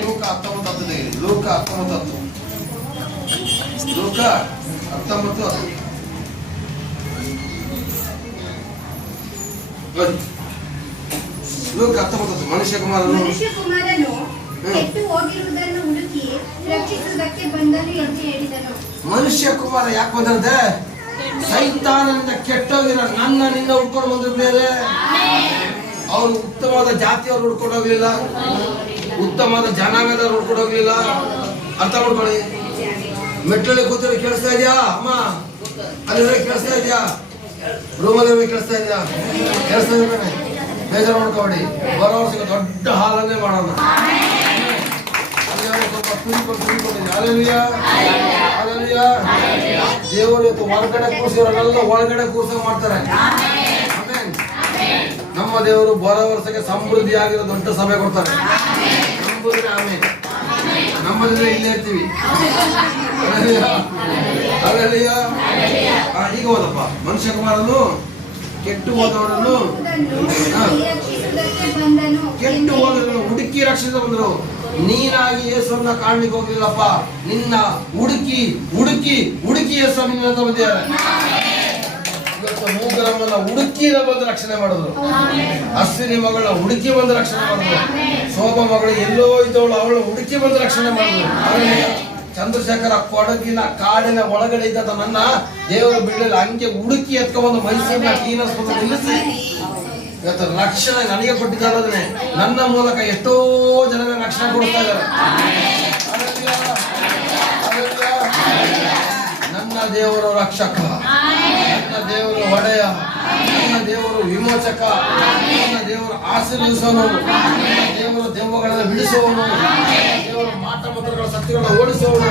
ಲೋಕ 19 ತೆಗೆದು, ಲೋಕ 19 ಲೋಕ 19 ಲೋಕ 19 ಮನುಷ್ಯ ಕುಮಾರನು ಕೆಟ್ಟು ಹೋಗಿರುವುದನ್ನು ಹುಡುಕಿ ರಕ್ಷಿಸುವುದಕ್ಕೆ ಬಂದನು ಎಂದು ಹೇಳಿದನು. ಮನುಷ್ಯ ಕುಮಾರ ಯಾಕೆ ಬಂದಂತೆ? ಸೈತಾನನಿಂದ ಕೆಟ್ಟೋಗಿರೋ ನನ್ನ ನಿನ್ನ ಹುಡ್ಕೊಂಡು ಬಂದಿರ್ತಾರೆ. ಅವರು ಉತ್ತಮವಾದ ಜಾತಿಯವ್ರು ಹುಡ್ಕೊಂಡು ಹೋಗ್ಲಿಲ್ಲ, ಉತ್ತಮವಾದ ಜನಾಂಗದವ್ರು ಹುಡ್ಕೊಂಡು ಹೋಗ್ಲಿಲ್ಲ. ಅರ್ಥ ಮಾಡ್ಕೊಳ್ಳಿ. ಮೆಟ್ಲಲ್ಲಿ ಕೂತಿರೋ ಕೇಳಿಸ್ತಾ ಇದೆಯಾ ಅಮ್ಮ? ಅಲ್ಲಿ ಕೇಳಿಸ್ತಾ ಇದೆಯಾ? ರೂಮಲ್ಲಿ ಕೇಳಿಸ್ತಾ ಇದೆಯಾ? ಕೇಳಿಸ್ತಾ ಇದ್ದಾನೆ. ಬೇಜಾರು ಮಾಡ್ಕೊಬೇಡಿ. ಬರೋ ವರ್ಷಕ್ಕೆ ದೊಡ್ಡ ಹಾಲನ್ನೇ ಮಾಡೋಣ. ದೇವರು ಇವತ್ತು ಹೊರಗಡೆ ಕೂರಿಸಿರೋರೆಲ್ಲ ಒಳಗಡೆ ಕೂರ್ಸ ಮಾಡ್ತಾರೆ. ನಮ್ಮ ದೇವರು ಬರೋ ವರ್ಷಕ್ಕೆ ಸಮೃದ್ಧಿಯಾಗಿರೋ ದೊಡ್ಡ ಸಭೆ ಕೊಡ್ತಾರೆ. ನಂಬುದ್ರೆ ಆಮೇಲೆ ನಮ್ಮದ್ರೆ ಇಲ್ಲೇ ಇರ್ತೀವಿ. ಈಗ ಹೋದಪ್ಪ ಮನುಷ್ಯ ಕುಮಾರನು ಕೆಟ್ಟು ಹೋದವರನ್ನು ಕೆಟ್ಟು ಹೋದವರನ್ನು ಹುಡುಕಿ ರಕ್ಷಿಸ ಬಂದರು. ನೀನಾಗಿ ಯೇಸುವನ್ನ ಕಾಣ್ಲಿಕ್ಕೆ ಹೋಗ್ಲಿಲ್ಲಪ್ಪ, ನಿನ್ನ ಹುಡುಕಿ ಹುಡುಕಿ ಹುಡುಕಿ ಯೇಸು ನಿನ್ನ ಬಂದಿದ್ದಾರೆ. ಇವತ್ತು ಮೂಗರಮ್ಮನ್ನ ಹುಡುಕಿ ಬಂದು ರಕ್ಷಣೆ ಮಾಡಿದ್ರು. ಅಶ್ವಿನಿ ಮಗಳ ಹುಡುಕಿ ಬಂದು ರಕ್ಷಣೆ ಮಾಡಿದ್ರು. ಶೋಭಾ ಮಗಳು ಎಲ್ಲೋ ಇದ್ದವಳು ಅವಳು ಹುಡುಕಿ ಬಂದು ರಕ್ಷಣೆ ಮಾಡಿದ್ರು. ಚಂದ್ರಶೇಖರ ಕೊಡಗಿನ ಕಾಡಿನ ಒಳಗಡೆ ಇದ್ದ ನನ್ನ ದೇವರ ಬಿಡಲಿ ಹಂಗೆ ಹುಡುಕಿ ಎತ್ಕೊಂಡ್ಬಂದು ಮೈಸೂರಿನ ಕೀನಸ್ಕೊಂಡು ನಿಲ್ಲಿಸಿ ಇವತ್ತು ರಕ್ಷಣೆ ನನಗೆ ಕೊಟ್ಟಿದ್ದಾರೆ. ನನ್ನ ಮೂಲಕ ಎಷ್ಟೋ ಜನರ ರಕ್ಷಣೆ ಕೊಡ್ತಾ ಇದ್ದಾರೆ. ನನ್ನ ದೇವರು ರಕ್ಷಕ, ನನ್ನ ದೇವರು ಒಡೆಯ, ನನ್ನ ದೇವರು ವಿಮೋಚಕ, ನನ್ನ ದೇವರು ಆಶೀರ್ವದಿಸುವವನು, ನನ್ನ ದೇವರು ದೆವ್ವಗಳನ್ನು ಬಿಡಿಸುವವನು, ದೇವರು ಮಾಟ ಮಂತ್ರಗಳ ಶಕ್ತಿಗಳನ್ನು ಓಡಿಸುವವನು.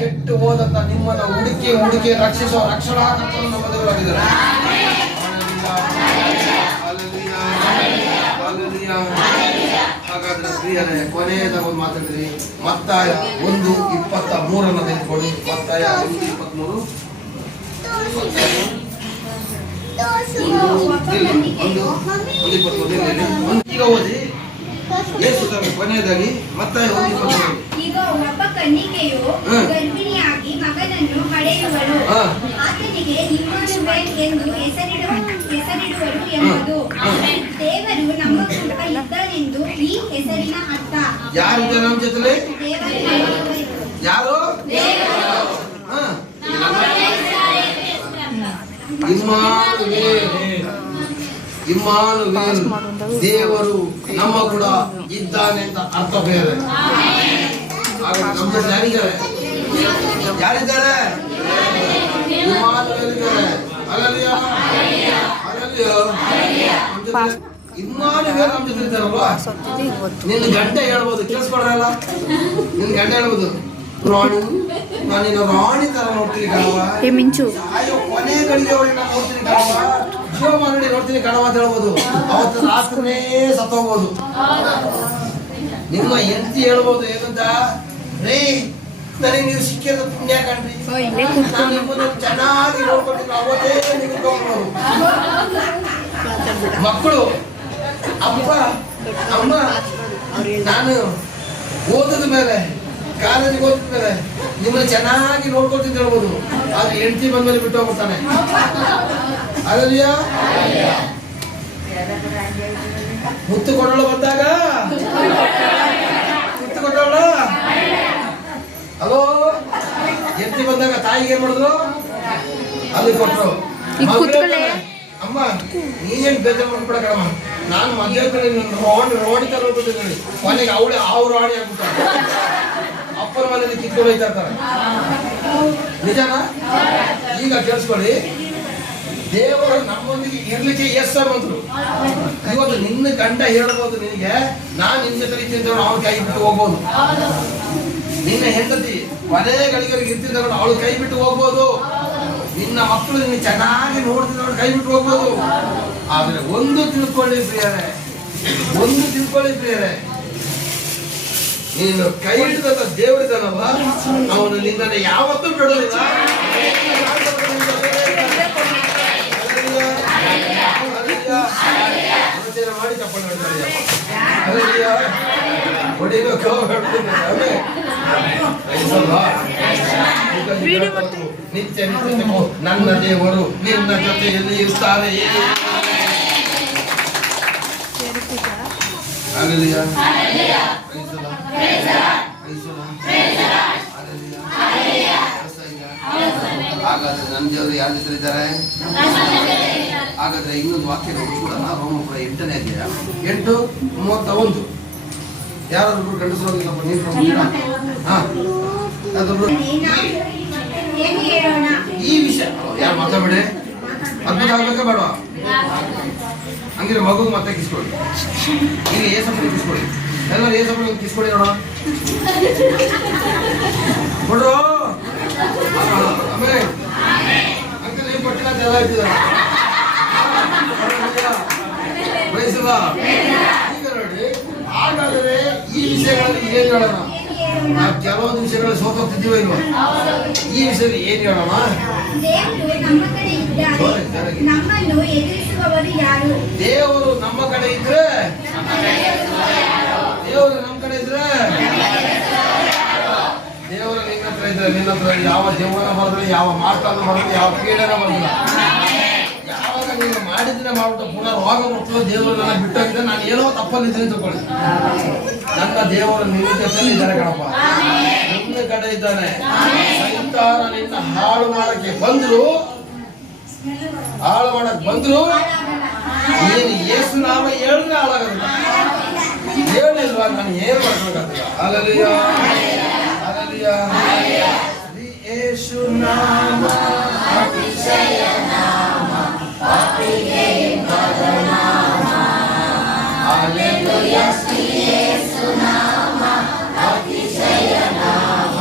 ಕೆಟ್ಟು ಹೋದಂತ ನಿಮ್ಮನ್ನು ಹುಡುಕಿ ಹುಡುಕಿ ರಕ್ಷಿಸುವ ರಕ್ಷಣಾಕರ್ತನು ನಮ್ಮ ದೇವರಾಗಿದ್ದಾರೆ. ಹಾಗಾದ್ರೆ ಪ್ರಿಯರೇ, ಕೊನೆಯದಾಗ ಒಂದು ಮಾತಾಡಿದ್ರಿ. ಮತ್ತಾಯ 1:23 ತೆಗೆದುಕೊಳ್ಳಿ. ಮತ್ತಾಯ 1:23 ಈಗ ಓದಿ. ಯೇಸು ಕೊನೆಯದಾಗಿ ಮತ್ತಾಯ 1:23. ಈಗ ಒಬ್ಬ ಕನ್ನಿಕೆಯು ಗರ್ಭಿಣಿಯಾಗಿ ಮಗನನ್ನು ಪಡೆಯುವಳು, ಆತನಿಗೆ ಇಮ್ಮಾನುವೇಲ್ ಎಂದು ಹೆಸರಿಡುವರು ಎಂಬುದು. ದೇವರು ನಮ್ಮ ಕೂಡ ಇದ್ದಾನೆಂದು ಈ ಹೆಸರಿನ ಅರ್ಥ. ಯಾರು ನಮ್ಮ ಜೊತೆ? ಯಾರು? ಇಮ್ಮಾನುವೇಲ್, ದೇವರು ನಮ್ಮ ಕೂಡ ಇದ್ದಾನೆ ಅಂತ ಅರ್ಥ ಬೇರೆ. ನಮ್ಮ ಜೊತೆ ಯಾರಿದ್ದಾರೆ? ಯಾರಿದ್ದಾರೆ? ಇಮ್ಮಾನುವೇಲ್ ಇದ್ದಾರೆ. ಅಲ್ಲಲ್ಲಿಯ ಇಮ್ಮಾನುವೇಲ್ ನಮ್ಮ ಜೊತೆ ಇದ್ದಾರಲ್ವಾ? ನಿನ್ನ ಗಂಡ ಹೇಳ್ಬೋದು, ಕೇಳಿಸ್ಕೊಡ್ರಲ್ಲ. ನಿನ್ನ ಗಂಡ ಹೇಳ್ಬೋದು, ರಾಣಿ ನಾನು ನಿನ್ನ ರಾಣಿ ತರ ನೋಡ್ತೀನಿ ಕಣವ, ಕೊನೆ ಗಳಿಗೆವರೆಗೆ ನಾನು ನೋಡ್ತೀನಿ ಕಣವ, ಜೀವಮಾನಡಿ ನೋಡ್ತೀನಿ ಕಣವ ಅಂತ ಹೇಳ್ಬೋದು. ಅವತ್ತು ರಾತ್ರಿನೇ ಸತ್ತೋಗ್ಬೋದು. ನಿಮ್ಮ ಹೆಂಡತಿ ಹೇಳ್ಬೋದು ಏನಂತ, ರೇ ನನಗೆ ನೀವು ಸಿಕ್ಕಿರೋದು ಪುಣ್ಯ ಕಣ್ರಿ, ನಾನು ನಿಮ್ಮನ್ನು ಚೆನ್ನಾಗಿ ನೋಡ್ಕೊಂಡಿದ್ದು ಅವತ್ತೇ ನೀವು ತಗೊಂಡ್ಬೋದು. ಮಕ್ಕಳು ಅಪ್ಪ ಅಮ್ಮ ನಾನು ಓದಿದ ಮೇಲೆ ಕಾಲೇಜಿಗೆ ಓದಿದ ಮೇಲೆ ನಿಮ್ಮನ್ನ ಚೆನ್ನಾಗಿ ನೋಡ್ಕೊಳ್ತಿದ್ದು ಹೇಳ್ಬೋದು. ಆದ್ರೆ ಹೆಂಡತಿ ಬಂದ್ಮೇಲೆ ಬಿಟ್ಟು ಹೋಗ್ಬಿಡ್ತಾನೆ. ಅಲ್ಲಯ್ಯ ಮುತ್ತು ಕೊಡೋಳು ಬಂದಾಗ ಮುತ್ತು ಕೊಟ್ಟವಳ ಅಲೋ ಹೆಂಡತಿ ಬಂದಾಗ ತಾಯಿಗೆ ಏನ್ ಮಾಡಿದ್ರು? ಅಲ್ಲಿ ಕೊಟ್ಟರು. ಅಮ್ಮ ನೀನೇನ್ ಬೇಜಾರು ಮಾಡ್ಬಿಡಕಮ್ಮ, ನಾನು ಮದುವೆ ಕಡೆ ರೋಣಿ ತರ ಹೋಗ್ಬಿಟ್ಟಿದ್ದೀನಿ. ಕೊನೆಗೆ ಅವಳೆ ಅವ್ರು ರಾಣಿ ಆಗ್ಬಿಟ್ಟ. ಅಪ್ಪನ ಮನೇಲಿ ಕಿತ್ಕೊಂಡು ಹೋಯ್ತಾ ಇರ್ತಾರೆ. ನಿಜನಾ? ಈಗ ಕೇಳಿಸ್ಕೊಳ್ಳಿ, ದೇವರು ನಮ್ಮೊಂದಿಗೆ ಇರ್ಲಿಕ್ಕೆ ಎಷ್ಟು ಬಂದ್ರು. ಇವತ್ತು ನಿನ್ನ ಗಂಡ ಹೇಳ್ಬೋದು ನಿನಗೆ, ನಾನು ನಿನ್ನ ಜೊತೆ ಇರ್ತಿದ್ದವನು ಅವಳ ಕೈ ಬಿಟ್ಟು ಹೋಗ್ಬೋದು. ನಿನ್ನ ಹೆಂಡತಿ ಮನೆಗಳಿಗೆ ಇರ್ತಿದ್ದವನು ಅವಳು ಕೈ ಬಿಟ್ಟು ಹೋಗ್ಬೋದು. ನಿನ್ನ ಮಕ್ಕಳು ನಿನ್ನ ಚೆನ್ನಾಗಿ ನೋಡ್ತಿದ್ದವಳು ಕೈ ಬಿಟ್ಟು ಹೋಗ್ಬೋದು. ಆದ್ರೆ ಒಂದು ತಿಳ್ಕೊಳ್ಳಿ ಪ್ರಿಯರೇ, ಒಂದು ತಿಳ್ಕೊಳ್ಳಿ ಪ್ರಿಯರೇ, ನೀನು ಕೈ ಹಿಡಿದ ದೇವರಿದ್ದಾನಲ್ಲ, ಅವನು ನಿನ್ನ ಯಾವತ್ತೂ ಬಿಡೋದಿಲ್ಲ. ಆಲೋಚನೆ ಮಾಡಿ ಚಪ್ಪಲಿ ಹೊಡಿತಾರೆ. ಹೊಡಿಬೇಕು ನಿತ್ಯ ನಿತ್ಯಕ್ಕೂ ನನ್ನ ದೇವರು ನಿನ್ನ ಜೊತೆಯಲ್ಲಿ ಇರ್ತಾರೆ. ಹಾಗಾದ್ರೆ ನನ್ನ ದೇವರು ಯಾರ ಜೊತೆ ಇದ್ದಾರೆ? ಹಾಗಾದ್ರೆ ಇನ್ನೊಂದು ವಾಕ್ಯ ಕೂಡ ರೋಮಪುರ 8ನೇ ಅಧ್ಯಾಯ 8:31. ಯಾರಾದ್ರೂ ಗಂಡಸರು ಈ ವಿಷಯ ಯಾರು ಮಾತಾಡ್ಬೇಡಿ. ಅದ್ಭುತ ಆಗ್ಬೇಕಾ ಬೇಡ? ಹಂಗಿದ್ರೆ ಮಗು ಮತ್ತೆ ಕಿಸ್ಕೊಳ್ಳಿ. ಈಗ ಏಸಪ್ಪನಿಗೆ ಕಿಸ್ಕೊಳ್ಳಿ. ಎಲ್ಲರೂ ಏಸಪ್ಪನಿಗೆ ಕಿಸ್ಕೊಳ್ಳಿ ನೋಡೋಣ. ಕೊಡ್ರು ಆಮೇಲೆ ಅಂಕಲ್ ನೀವು ಪಟ್ಟಿನ ಎಲ್ಲ ಇರ್ತಿದ್ದಾರೆ. ಬಯಸುವ ಈಗ ನೋಡಿ. ಹಾಗಾದರೆ ಈ ವಿಷಯಗಳಲ್ಲಿ ಏನ್ ಹೇಳೋಣ? ನಾವು ಕೆಲವೊಂದು ವಿಷಯಗಳಲ್ಲಿ ಸೋತೋಗ್ತಿದ್ದೀವ ಇಲ್ವಾ? ಈ ವಿಷಯದಲ್ಲಿ ಏನ್ ಹೇಳೋಣ? ದೇವರು ನಮ್ಮ ಕಡೆ ಇದ್ದಾರೆ, ನಮ್ಮನ್ನು ಎದುರಿಸುವವರು ಯಾರು? ದೇವರು ನಮ್ಮ ಕಡೆ ಇದ್ರೆ, ದೇವರು ನಮ್ಮ ಕಡೆ ಇದ್ರೆ, ದೇವರು ನಿನ್ನ ಹತ್ರ ಇದ್ರೆ, ನಿನ್ನ ಹತ್ರ ಯಾವ ದೇವನ ಬರೋದಿಲ್ಲ, ಯಾವ ಮಾತನ್ನು ಬರೋದಿಲ್ಲ, ಯಾವ ಪೀಡನ ಬರೋದಿಲ್ಲ. ಯಾವಾಗ ನೀನು ಮಾಡಿದ್ರೆ ಮಾಡ್ಬಿಟ್ಟು ಪುನಃ ರೋಗ ಬರ್ತದೆ, ದೇವರು ನನ್ನ ಬಿಟ್ಟಿದ್ರೆ ನಾನು ಏನೋ ತಪ್ಪಲ್ಲಿದ್ದೀನಿ ತಗೊಳ್ಳಿ. ನನ್ನ ದೇವರು ನಿನ್ನ ಜೊತೆಲಿ ಇದ್ದಾರೆ ಕಣಪ್ಪ, ನಿನ್ನ ಕಡೆ ಇದ್ದಾನೆ. ಸೈತಾನ ನಿನ್ನ ಹಾಳು ಮಾಡಕ್ಕೆ ಬಂದ್ರು ನೀನು ಯೇಸು ನಾಮ ಹೇಳಿದ್ರೆ ಹಾಳಾಗೋದಿಲ್ಲ. ಹೇಳಿಲ್ವಾ? ನಾನು ಏನು ಮಾಡ್ಬೇಕಾಗ್ತದೆ? Hallelujah, hallelujah. ಯೇಸು ನಾಮ ಅತಿಶಯ ನಾಮ, ಪಾಪಿಗೆ ಇಂಪಾದ ನಾಮ. ಹಲ್ಲೆಲೂಯಾ. ಯೇಸು ನಾಮ ಅತಿಶಯ ನಾಮ,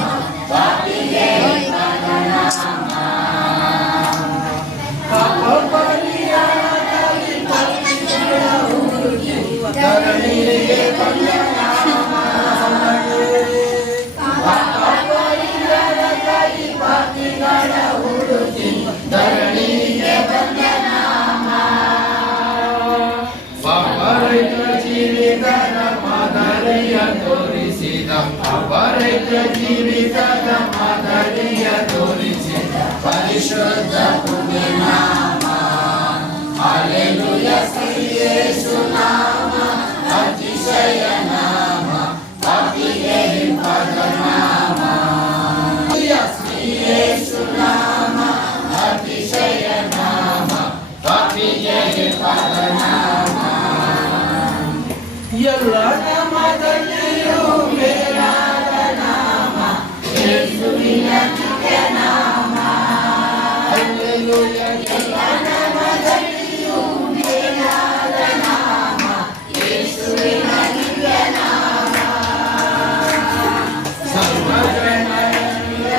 ಪಾಪಿಗೆ ಇಂಪಾದ ನಾಮ. ಪಾಪ ಪರಿಹಾರಕ್ಕಾಗಿ ಪಾಪಿಗಳ ಹುಡುಕಿ ಧರಣಿಗೆ ಬಂದ ನಾಮ. ಪಾಪ ಪರಿಹಾರಕ್ಕಾಗಿ ಪಾಪಿಗಳ ಹುಡುಕಿ ಧರಣಿಗೆ ಬಂದ ನಾಮ. ಪಾಪರಹಿತ ಜೀವಿತದ ಮಾದರಿಯ ತೋರಿಸಿದ, ಪಾಪರಹಿತ ಜೀವಿತದ ಮಾದರಿಯ ತೋರಿಸಿದ ಪರಿಶುದ್ಧ ಪುಣ್ಯ ನಾಮ. ಹಲ್ಲೆಲೂಯಾ. ಯೇಸು ನಾಮ ಅತಿಶಯ ನಾಮ, ಪಾಪಿಗೆ ಇಂಪಾದ ನಾಮ. ಯೇಸು ನಾಮ ಅತಿಶಯ ನಾಮ, ಪಾಪಿಗೆ ಇಂಪಾದ ನಾಮ. ಎಲ್ಲ ನಾಮದಲ್ಲಿಯೂ ಮೇಲಾದ ನಾಮ ಯೇಸುವಿನ ನಿತ್ಯ ನಾಮ. ಹಲ್ಲೆಲೂಯಾ. ಎಲ್ಲ ನಾಮದಲ್ಲಿಯೂ ಮೇಲಾದ ನಾಮ ಯೇಸುವಿನ ನಿತ್ಯ ನಾಮ. ಸರ್ವಜನರೆಲ್ಲ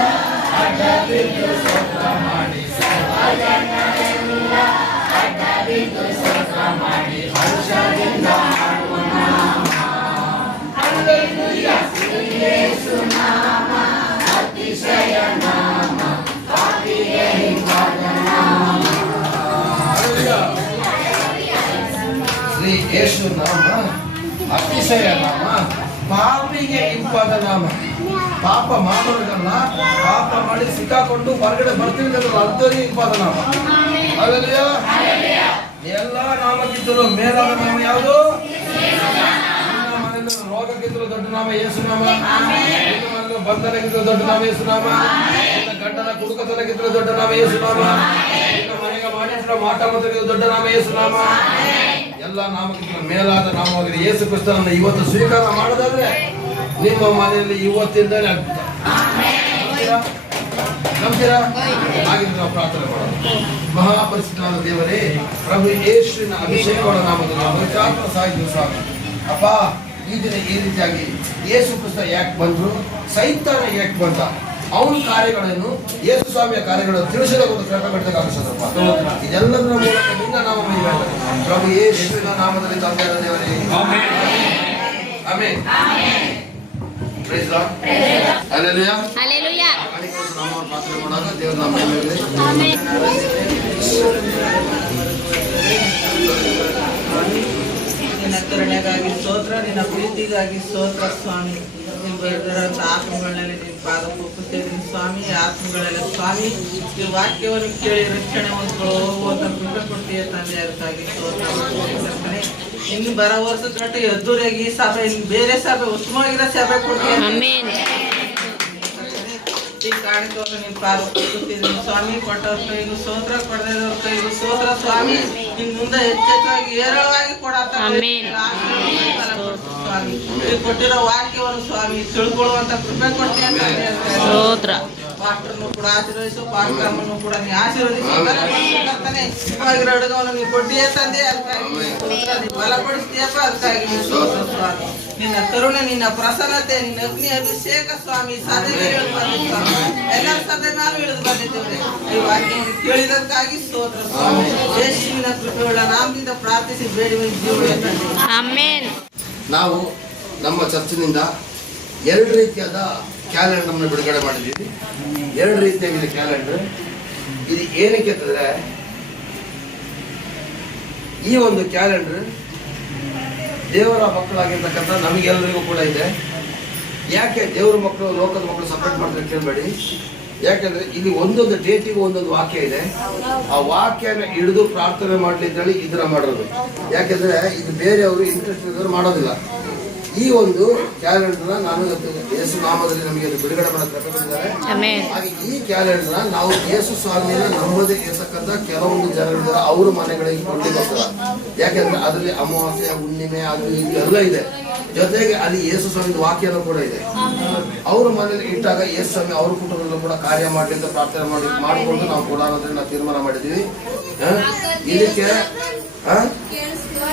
ಅಡ್ಡಬಿದ್ದು ಸ್ತೋತ್ರ ಮಾಡಿ, ಸರ್ವಜನರೆಲ್ಲ ಅಡ್ಡಬಿದ್ದು ಸ್ತೋತ್ರ ಮಾಡಿ ಹರ್ಷದಿಂದ ಹಾಡುವ ನಾಮ. ಹಲ್ಲೆಲೂಯಾ. ಯೇಸು ನಾಮ ಅತಿಶಯ ನಾಮ, ಪಾಪಿಗೆ ಇಂಪಾದ ನಾಮ. ಶ್ರೀ ಯೇಸು ನಾಮ ಅತಿಶಯ ನಾಮ, ಪಾಪಿಗೆ ಇಂಪಾದ ನಾಮ. ಪಾಪ ಮಾಡೋದಲ್ಲ, ಪಾಪ ಮಾಡಿ ಸಿಕ್ಕಾಕೊಂಡು ಹೊರಗಡೆ ಬರ್ತೀನಿ ಅಂಥವ್ರಿಗೆ ಇಂಪಾದ ನಾಮ. ಹಲ್ಲೆಲೂಯಾ. ಎಲ್ಲ ನಾಮಕ್ಕಿಂತಲೂ ಮೇಲಾದ ನಾಮ ಯಾವುದು? ರೋಗಕ್ಕಿಂತಲೂ ದೊಡ್ಡ ನಾಮ ಯೇಸು ನಾಮ. ಬಂಧನಕ್ಕಿಂತಲೂ ದೊಡ್ಡ ನಾಮ ಯೇಸು ನಾಮ. ಗಂಡನ ಕುಡುಕತನಕ್ಕಿಂತಲೂ ದೊಡ್ಡ ನಾಮ ಯೇಸು ನಾಮ. ಮನೆಗೆ ಮಾಡಿದ್ರ ಮಾಟ ಮಾತ್ರ ದೊಡ್ಡ ನಾಮ ಯೇಸು ನಾಮ. ಎಲ್ಲ ನಾಮಕ್ಕಿಂತ ಮೇಲಾದ ನಾಮವಾಗಿದೆ ಯೇಸು ಕ್ರಿಸ್ತನನ್ನು ಇವತ್ತು ಸ್ವೀಕಾರ ಮಾಡೋದಾದ್ರೆ ನಿಮ್ಮ ಮನೆಯಲ್ಲಿ ಇವತ್ತಿಂದಲೇ ಆಗ್ತದೆ. ನಂಬ್ತೀರಾ? ಹಾಗಿದ್ರೆ ನಾವು ಪ್ರಾರ್ಥನೆ ಮಾಡೋಣ. ಮಹಾಪರಿಶುದ್ಧನಾದ ದೇವರೇ, ಪ್ರಭು ಯೇಸುವಿನ ಅಭಿಷೇಕವಾದ ನಾಮದಲ್ಲಿ ಪವಿತ್ರಾತ್ಮ ಸಾಗಿದ್ದು ಸಾಕು ಅಪ್ಪ. ಈ ದಿನ ಈ ರೀತಿಯಾಗಿ ಯೇಸು ಕ್ರಿಸ್ತ ಯಾಕೆ ಬಂದ್ರು, ಸೈತಾನ ಯಾಕೆ ಬಂದ, ಅವನ ಕಾರ್ಯಗಳನ್ನು, ಯೇಸು ಸ್ವಾಮಿಯ ಕಾರ್ಯಗಳನ್ನು ತಿಳಿಸಿದ ಒಂದು ಪ್ರಕಟಗೊಳಿಸಬೇಕಪ್ಪ. ಇದೆಲ್ಲದರ ಮೂಲಕ ನಿನ್ನ ನಾಮ ಮಹಿಮೆ ಪ್ರಭು ಯೇಸುವಿನ ನಾಮದಲ್ಲಿ ತಂದೆಯಾದ ದೇವರೇ, amen. Praise lord. Hallelujah. Hallelujah. ನಾಮವನ್ನು ಪ್ರಾರ್ಥನೆ ಮಾಡುವಾಗ ದೇವರ ನಾಮ ಮಹಿಮೆ. ಆಮೆನ್. ನಿನ್ನ ಕರುಣೆಗಾಗಿ ಸ್ತೋತ್ರ, ನಿನ್ನ ಪ್ರೀತಿಗಾಗಿ ಸ್ತೋತ್ರ ಸ್ವಾಮಿ. ನೀನು ಬರೆದಿರೋಂಥ ಆತ್ಮಗಳಲ್ಲಿ ನಿನ್ನ ಪಾದಕ್ಕೆ ಒಪ್ಪುತ್ತೇನೆ ಸ್ವಾಮಿ. ಆತ್ಮಗಳಲ್ಲಿ ಸ್ವಾಮಿ ಈ ವಾಕ್ಯವನ್ನು ಕೇಳಿ ರಕ್ಷಣೆ ಹೊಂದ್ಕೊಳ್ಳೋ ಹೋಗುವಂತ ಕೃಪೆ ಕೊಡ್ತೀಯ ತಂದೆ. ಅದಕ್ಕಾಗಿ ಸ್ತೋತ್ರ. ಇನ್ನು ಬರೋ ವರ್ಷ ಗಂಟೆ ಅದ್ದೂರಿಯಾಗಿ ಈ ಸಭೆ ಇನ್ನು ಬೇರೆ ಸಭೆ ಉತ್ತಮವಾಗಿರೋ ಸಭೆ ಕೊಡ್ತೀಯ ಈ ಕಾಣಿಕೆಯನ್ನು ನಿಮ್ಮ ಪಾದಕ್ಕೆ ಒಪ್ಪುತ್ತಿದ್ದೀನಿ ಸ್ವಾಮಿ. ಕೊಟ್ಟವ್ರ ಕೈಗೂ ಸ್ತೋತ್ರ, ಕೊಡದವ್ರ ಕೈಗೂ ಸ್ತೋತ್ರ ಸ್ವಾಮಿ. ಇನ್ನು ಮುಂದೆ ಹೆಚ್ಚೆಚ್ಚಾಗಿ ಹೇರಳವಾಗಿ ಕೊಡತ್ತ ಸ್ವಾಮಿ. ನೀವು ಕೊಟ್ಟಿರೋ ವಾಕ್ಯವನ್ನು ಸ್ವಾಮಿ ತಿಳ್ಕೊಳ್ಳುವಂತ ಕೃಪೆ ಕೊಡ್ತೀಯ ಸ್ತೋತ್ರ. ಪಾಸ್ಟರ್ನು ಕೂಡ ಆಶೀರ್ವದಿಸು, ಪಾಸ್ಟರ್ನನ್ನು ಕೂಡ ನೀ ಆಶೀರ್ವದಿಸಿ ಬಲಪಡಿಸ್ತಾನೆ. ಇವಾಗಿರೋ ಅಡುಗವನ್ನು ನೀವು ಕೊಟ್ಟಿಯೇ ತಂದೆ. ಅದಕ್ಕಾಗಿ ನೀವು ಬಲಪಡಿಸ್ತೀಯಪ್ಪ. ಅದಕ್ಕಾಗಿ ಸ್ತೋತ್ರ ಸ್ವಾಮಿ. ನಿನ್ನ ಕರುಣೆ, ನಿನ್ನ ಪ್ರಸನ್ನತೆ, ನಿನ್ನ ಅಗ್ನಿ ಅಭಿಷೇಕ ಸ್ವಾಮಿ ಸಭೆ ಇಳಿದು ಬಂದಿತ್ತು ಸ್ವಾಮಿ. ಎಲ್ಲರ ಸಭೆ ನಾನು ಇಳಿದು ಬಂದಿದ್ದೇವೆ. ಈ ವಾಕ್ಯವನ್ನು ಕೇಳಿದಕ್ಕಾಗಿ ಸ್ತೋತ್ರ ಸ್ವಾಮಿ. ಯೇಸುವಿನ ಕೃಪೆಗಳ ನಾಮದಿಂದ ಪ್ರಾರ್ಥಿಸಿ ಬೇಡುವೆ ಜೀವನ ತಂದೆ. ಆಮೆನ್. ನಾವು ನಮ್ಮ ಚರ್ಚಿನಿಂದ 2 ರೀತಿಯಾದ ಕ್ಯಾಲೆಂಡರ್ನ ಬಿಡುಗಡೆ ಮಾಡಿದ್ದೀವಿ. 2 ರೀತಿಯಾಗಿದೆ ಕ್ಯಾಲೆಂಡರ್. ಇದು ಏನಕ್ಕೆ ಅಂತಂದ್ರೆ, ಈ ಒಂದು ಕ್ಯಾಲೆಂಡರ್ ದೇವರ ಮಕ್ಕಳಾಗಿರ್ತಕ್ಕಂಥ ನಮಗೆಲ್ಲರಿಗೂ ಕೂಡ ಇದೆ. ಯಾಕೆ ದೇವರ ಮಕ್ಕಳು ಲೋಕದ ಮಕ್ಕಳು ಸಪರೇಟ್ ಮಾಡ್ತಾರೆ ಕೇಳಬೇಡಿ. ಯಾಕಂದ್ರೆ ಇಲ್ಲಿ ಒಂದೊಂದು ಡೇಟಿಗೂ ಒಂದೊಂದು ವಾಕ್ಯ ಇದೆ. ಆ ವಾಕ್ಯನ ಹಿಡಿದು ಪ್ರಾರ್ಥನೆ ಮಾಡ್ಲಿದ್ದೇಳಿ ಇದನ್ನ ಮಾಡೋದು. ಯಾಕೆಂದ್ರೆ ಇದು ಬೇರೆಯವರು ಇಂಟ್ರೆಸ್ಟ್ ಇದ್ದವರು ಮಾಡೋದಿಲ್ಲ. ಈ ಒಂದು ಕ್ಯಾಲೆಂಡರ್ ನಾನು ಯೇಸು ನಾಮದಲ್ಲಿ ನಮಗೆ ಬಿಡುಗಡೆ ಮಾಡಬೇಕಾಗಿದ್ದಾರೆ. ಹಾಗೆ ಈ ಕ್ಯಾಲೆಂಡರ್ ನಾವು ಯೇಸು ಸ್ವಾಮಿನ ನಂಬದೇ ಇರತಕ್ಕಂಥ ಕೆಲವೊಂದು ಜನಗಳಿದ್ದಾರೆ, ಅವ್ರ ಮನೆಗಳಿಗೆ ಕೊಂಡೋಗ್ತಾರೆ. ಯಾಕೆಂದ್ರೆ ಅದರಲ್ಲಿ ಅಮಾವಾಸ್ಯೆ, ಹುಣ್ಣಿಮೆ, ಅದು ಎಲ್ಲ ಇದೆ. ಜೊತೆಗೆ ಅಲ್ಲಿ ಯೇಸು ಸ್ವಾಮಿ ವಾಕ್ಯನೂ ಕೂಡ ಇದೆ. ಅವ್ರ ಮನೇಲಿ ಇಟ್ಟಾಗ ಯೇಸು ಸ್ವಾಮಿ ಅವ್ರ ಕುಟುಂಬದಲ್ಲೂ ಕೂಡ ಕಾರ್ಯ ಮಾಡಲಿ ಅಂತ ಪ್ರಾರ್ಥನೆ ಮಾಡಿಕೊಂಡು ನಾವು ಕೊಡೋದ್ರೆ ನಾವು ತೀರ್ಮಾನ ಮಾಡಿದ್ದೀವಿ. ಇದಕ್ಕೆ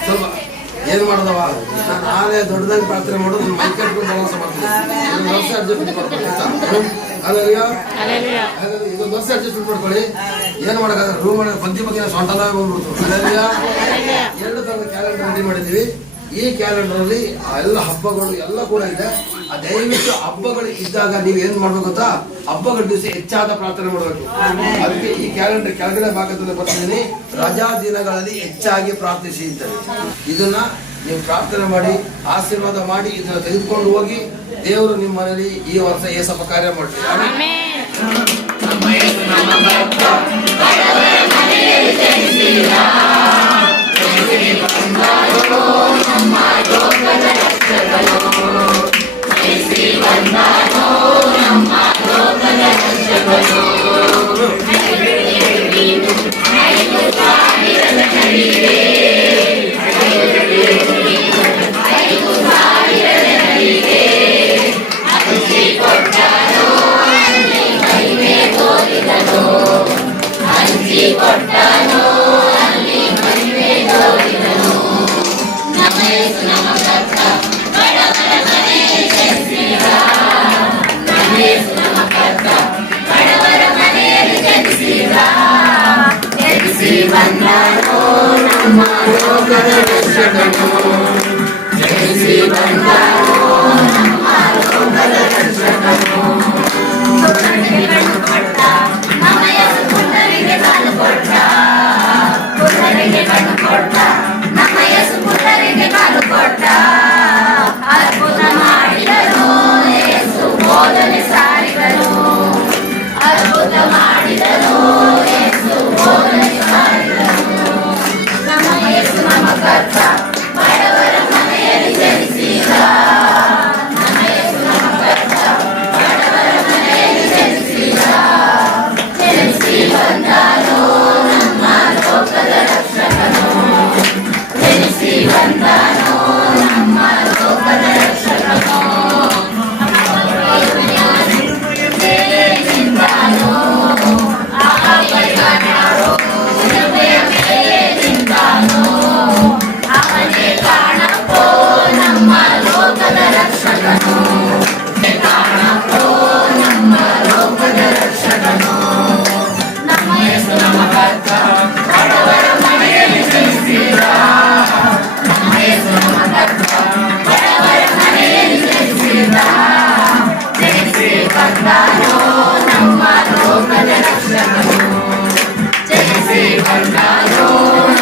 ಸ್ವಲ್ಪ ಏನ್ ಮಾಡೋದವ, ನಾನೇ ದೊಡ್ಡದಾಗಿ ಪ್ರಾರ್ಥನೆ ಮಾಡೋದು ಮೈಕಲ್ ವರ್ಷ ಮಾಡ್ತೀನಿ. ವರ್ಷ ಅಡ್ಜಸ್ಟ್ಮೆಂಟ್ ಮಾಡ್ಕೊಳ್ಳಿ. ಇದೊಂದು ವರ್ಷ ಅಡ್ಜಸ್ಟ್ಮೆಂಟ್ ಮಾಡ್ಕೊಳ್ಳಿ. ಏನ್ ಮಾಡೋಕ್ಕಾಗ ರೂಮ್ ಪಂಚಿ ಬಗ್ಗೆ ಸೊಂಟದಾಗ ಬಂದ್ಬಿಡ್ತು. 2 ಥರದ ಕ್ಯಾಲೆಂಡರ್ ರೆಡಿ ಮಾಡಿದ್ದೀವಿ. ಈ ಕ್ಯಾಲೆಂಡರ್ ಅಲ್ಲಿ ಎಲ್ಲ ಹಬ್ಬಗಳು ಎಲ್ಲ ಕೂಡ ಇದೆ. ದಯವಿಟ್ಟು ಹಬ್ಬಗಳು ಇದ್ದಾಗ ನೀವು ಏನ್ ಮಾಡ್ಬೇಕು ಗೊತ್ತಾ, ಹಬ್ಬಗಳ ದಿವಸ ಹೆಚ್ಚಾದ ಪ್ರಾರ್ಥನೆ ಮಾಡಬೇಕು. ಅದಕ್ಕೆ ಈ ಕ್ಯಾಲೆಂಡರ್ ಕೆಳಗಡೆ ಭಾಗದಲ್ಲಿ ಬರ್ತಿದ್ದೀನಿ, ರಜಾ ದಿನಗಳಲ್ಲಿ ಹೆಚ್ಚಾಗಿ ಪ್ರಾರ್ಥಿಸಿ ಅಂತೇಳಿ. ಇದನ್ನ ನೀವು ಪ್ರಾರ್ಥನೆ ಮಾಡಿ ಆಶೀರ್ವಾದ ಮಾಡಿ ಇದನ್ನ ತೆಗೆದುಕೊಂಡು ಹೋಗಿ ದೇವರು ನಿಮ್ಮ ಮನೆಯಲ್ಲಿ ಈ ವರ್ಷ ಏಸಪ್ಪ ಕಾರ್ಯ ಮಾಡ್ತೀವಿ.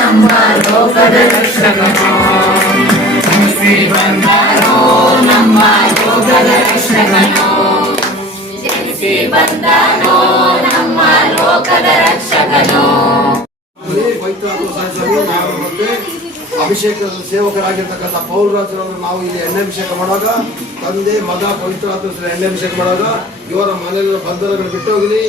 ನಮ್ಮ ಲೋಕದ ರಕ್ಷಕನು ಜನಿಸಿ ಬಂದನು ನಮ್ಮ ಲೋಕದ ರಕ್ಷಕನು ಜನಿಸಿ ಬಂದನು ನಮ್ಮ ಲೋಕದ ರಕ್ಷಕನು. ಪವಿತ್ರಾತ್ಮ ಸಹಿಸಲು ನಾವು ಮತ್ತೆ ಅಭಿಷೇಕದ ಸೇವಕರಾಗಿರ್ತಕ್ಕಂಥ ಪೌಲರಾಜರವರು ನಾವು ಇಲ್ಲಿ ಎಣ್ಣೆಭಿಷೇಕ ಮಾಡುವಾಗ ತಂದೆ ಮಗ ಪವಿತ್ರಾತ್ಮ ಎಣ್ಣೆಭಿಷೇಕ ಮಾಡುವಾಗ ಇವರ ಮನೆಯ ಬಂಧನಗಳು ಬಿಟ್ಟೋಗಲಿ,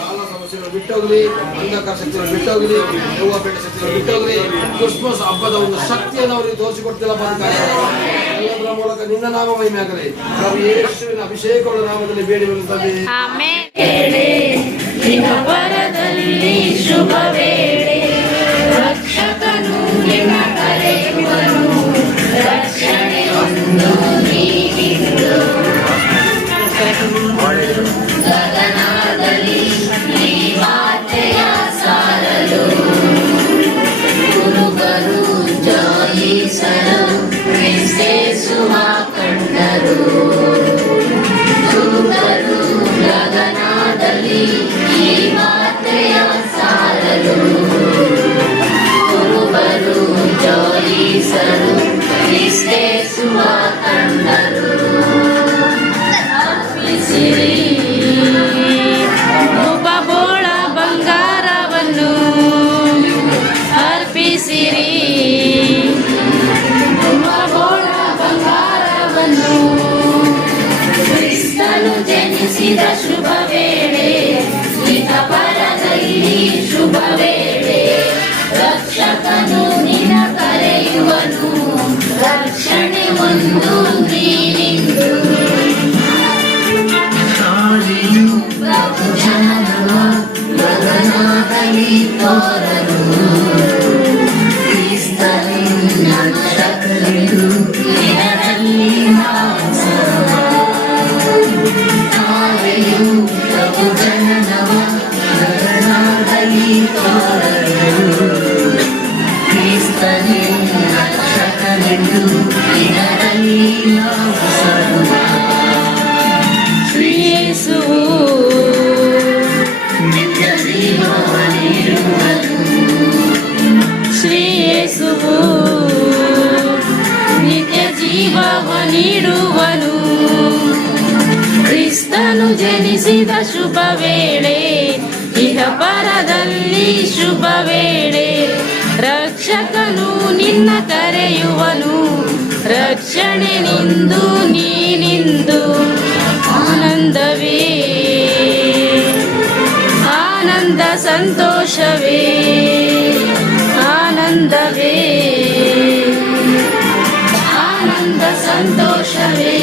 ಕಾಲ ಸಮಸ್ಯೆಗಳು ಬಿಟ್ಟೋಗಲಿ, ಅಂಧಕಾರ ಶಕ್ತಿಗಳು ಬಿಟ್ಟೋಗಲಿ, ದೆವ್ವಪೇಟೆ ಶಕ್ತಿಗಳು ಬಿಟ್ಟೋಗಲಿ. ಕ್ರಿಸ್ಮಸ್ ಹಬ್ಬದ ಒಂದು ಶಕ್ತಿಯನ್ನು ಅವರಿಗೆ ತೋರಿಸಿಕೊಡ್ತಿಲ್ಲ ಎಲ್ಲದರ ಮೂಲಕ ನಿನ್ನ ನಾಮ ಮಹಿಮೆ ಆಗಲಿ. ನಾವು ಯೇಸುವಿನ ಅಭಿಷೇಕಗಳ ನಾಮದಲ್ಲಿ ಬೇಡಿ ಬಂದಿದ್ದೇವೆ. ಪರದಲ್ಲಿ ಶುಭ ವೇಳೆ ರಕ್ಷಕನು ನಿನ್ನ ಕರೆಯುವನು ರಕ್ಷಣೆ ಒಂದು ನೀಡಿದ್ದು ಗಗನದಲ್ಲಿ ಈ ವಾರ್ತೆಯ ಸಾರಲು ಗುರುಗಳು ಜೋಯಿಸಲು ಕ್ರಿಸ್ತೇಸುವ ಕಂಡರು. ಗುರುಗಳು ಗಗನದಲ್ಲಿ ಈ ವಾರ್ತೆಯ ಸಾರಲು ಗುರುಗಳು ಜೋಯಿಸಲು ಕ್ರಿಸ್ತೇಸುವ ಕಂಡರು. ಅರ್ಪಿಸಿರಿ ಉಪಬೋಳ ಬಂಗಾರವನ್ನು ಅರ್ಪಿಸಿರಿ ಉಪಬೋಳ ಬಂಗಾರವನ್ನು ಕ್ರಿಸ್ತನು ಜನಿಸಿದ ಶುಭ ವೇಳೆ ಇಹ ಪರದಲ್ಲಿ ಶುಭ ವೇಳೆ ರಕ್ಷಕನು ನಿನ್ನ ಕರೆಯುವನು ರಕ್ಷಣೆ ಒಂದು ನೀನಿಂದು ಪ್ರಭು ಜನನ ಗಗನದಲ್ಲಿ ತೋರಲು ಕ್ರಿಸ್ತನಿನ್ನ ರಕ್ಷಕನೆಂದು ನಿನ್ನಲ್ಲಿ ತಾವೆಯು ಪ್ರಭು ಜನನವ ಗಗನದಲ್ಲಿ ತೋರಲು ಕ್ರಿಸ್ತನಿನ್ನ ರಕ್ಷಕನೆಂದು ನಿನ್ನಲ್ಲಿ ಶ್ರೀ ಯೇಸುವು ನಿತ್ಯ ಜೀವವ ನೀಡುವನು. ಶ್ರೀ ಯೇಸುವು ನಿತ್ಯ ಜೀವವ ನೀಡುವನು. ಕ್ರಿಸ್ತನು ಜನಿಸಿದ ಶುಭ ವೇಳೆ ಇಹ ಪರದಲ್ಲಿ ಶುಭ ವೇಳೆ ರಕ್ಷಕನು ನಿನ್ನ ಕರೆಯುವನು ರಕ್ಷಣೆ ನಿಂದು ನೀನಿಂದು ಆನಂದವೇ ಆನಂದ ಸಂತೋಷವೇ ಆನಂದವೇ ಆನಂದ ಸಂತೋಷವೇ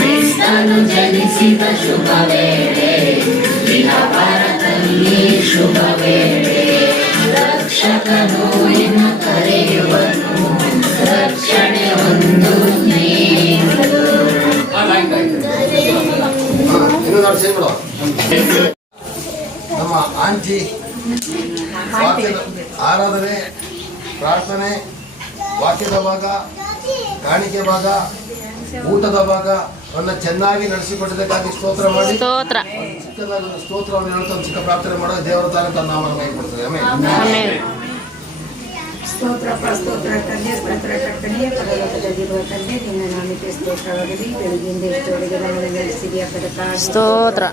ಕ್ರಿಸ್ತನು ಜನಿಸಿದ ಶುಭ ವೇಳೆ ಇಹ ಪರದಲ್ಲಿ ಶುಭ ವೇಳೆ ರಕ್ಷಕನು ನಿನ್ನ ಕರೆಯುವನು ರಕ್ಷಣೆ ಒಂದು ನೀಡು. ನಮ್ಮ ಆಂಟಿ ವಾಕ್ಯದ ಆರಾಧನೆ, ಪ್ರಾರ್ಥನೆ, ವಾಕ್ಯದ ಭಾಗ, ಕಾಣಿಕೆ ಭಾಗ, ಊಟದ ಭಾಗ ಅನ್ನ ಚೆನ್ನಾಗಿ ನಡೆಸಿಕೊಟ್ಟಿದ್ದಕ್ಕಾಗಿ ಸ್ತೋತ್ರ ಮಾಡಿ ಚಿಕ್ಕದಾದ ಸ್ತೋತ್ರವನ್ನು ಹೇಳ್ತಾ ಚಿಕ್ಕ ಪ್ರಾರ್ಥನೆ ಮಾಡೋದು ದೇವರ ತಾನೇ ತನ್ನ ನಾಮವನ್ನು ಮಹಿಮೆ ಕೊಡ್ತದೆ. ಆಮೆನ್. ಸ್ತೋತ್ರ ಸ್ತೋತ್ರ ತಂದೆ ಸ್ತೋತ್ರ ಕರ್ತನೆ ಪರಲೋಕದಲ್ಲಿರುವ ತಂದೆ ನಿನ್ನ ನಾಮಕ್ಕೆ ಸ್ತೋತ್ರವಾಗಲಿ. ಬೆಳಗಿಂದ ಇಷ್ಟೊಳಗೆ ನಮ್ಮನ್ನು ನಡೆಸಿದೆಯಾ ಪದಕ್ಕಾಗಿ ಸ್ತೋತ್ರ.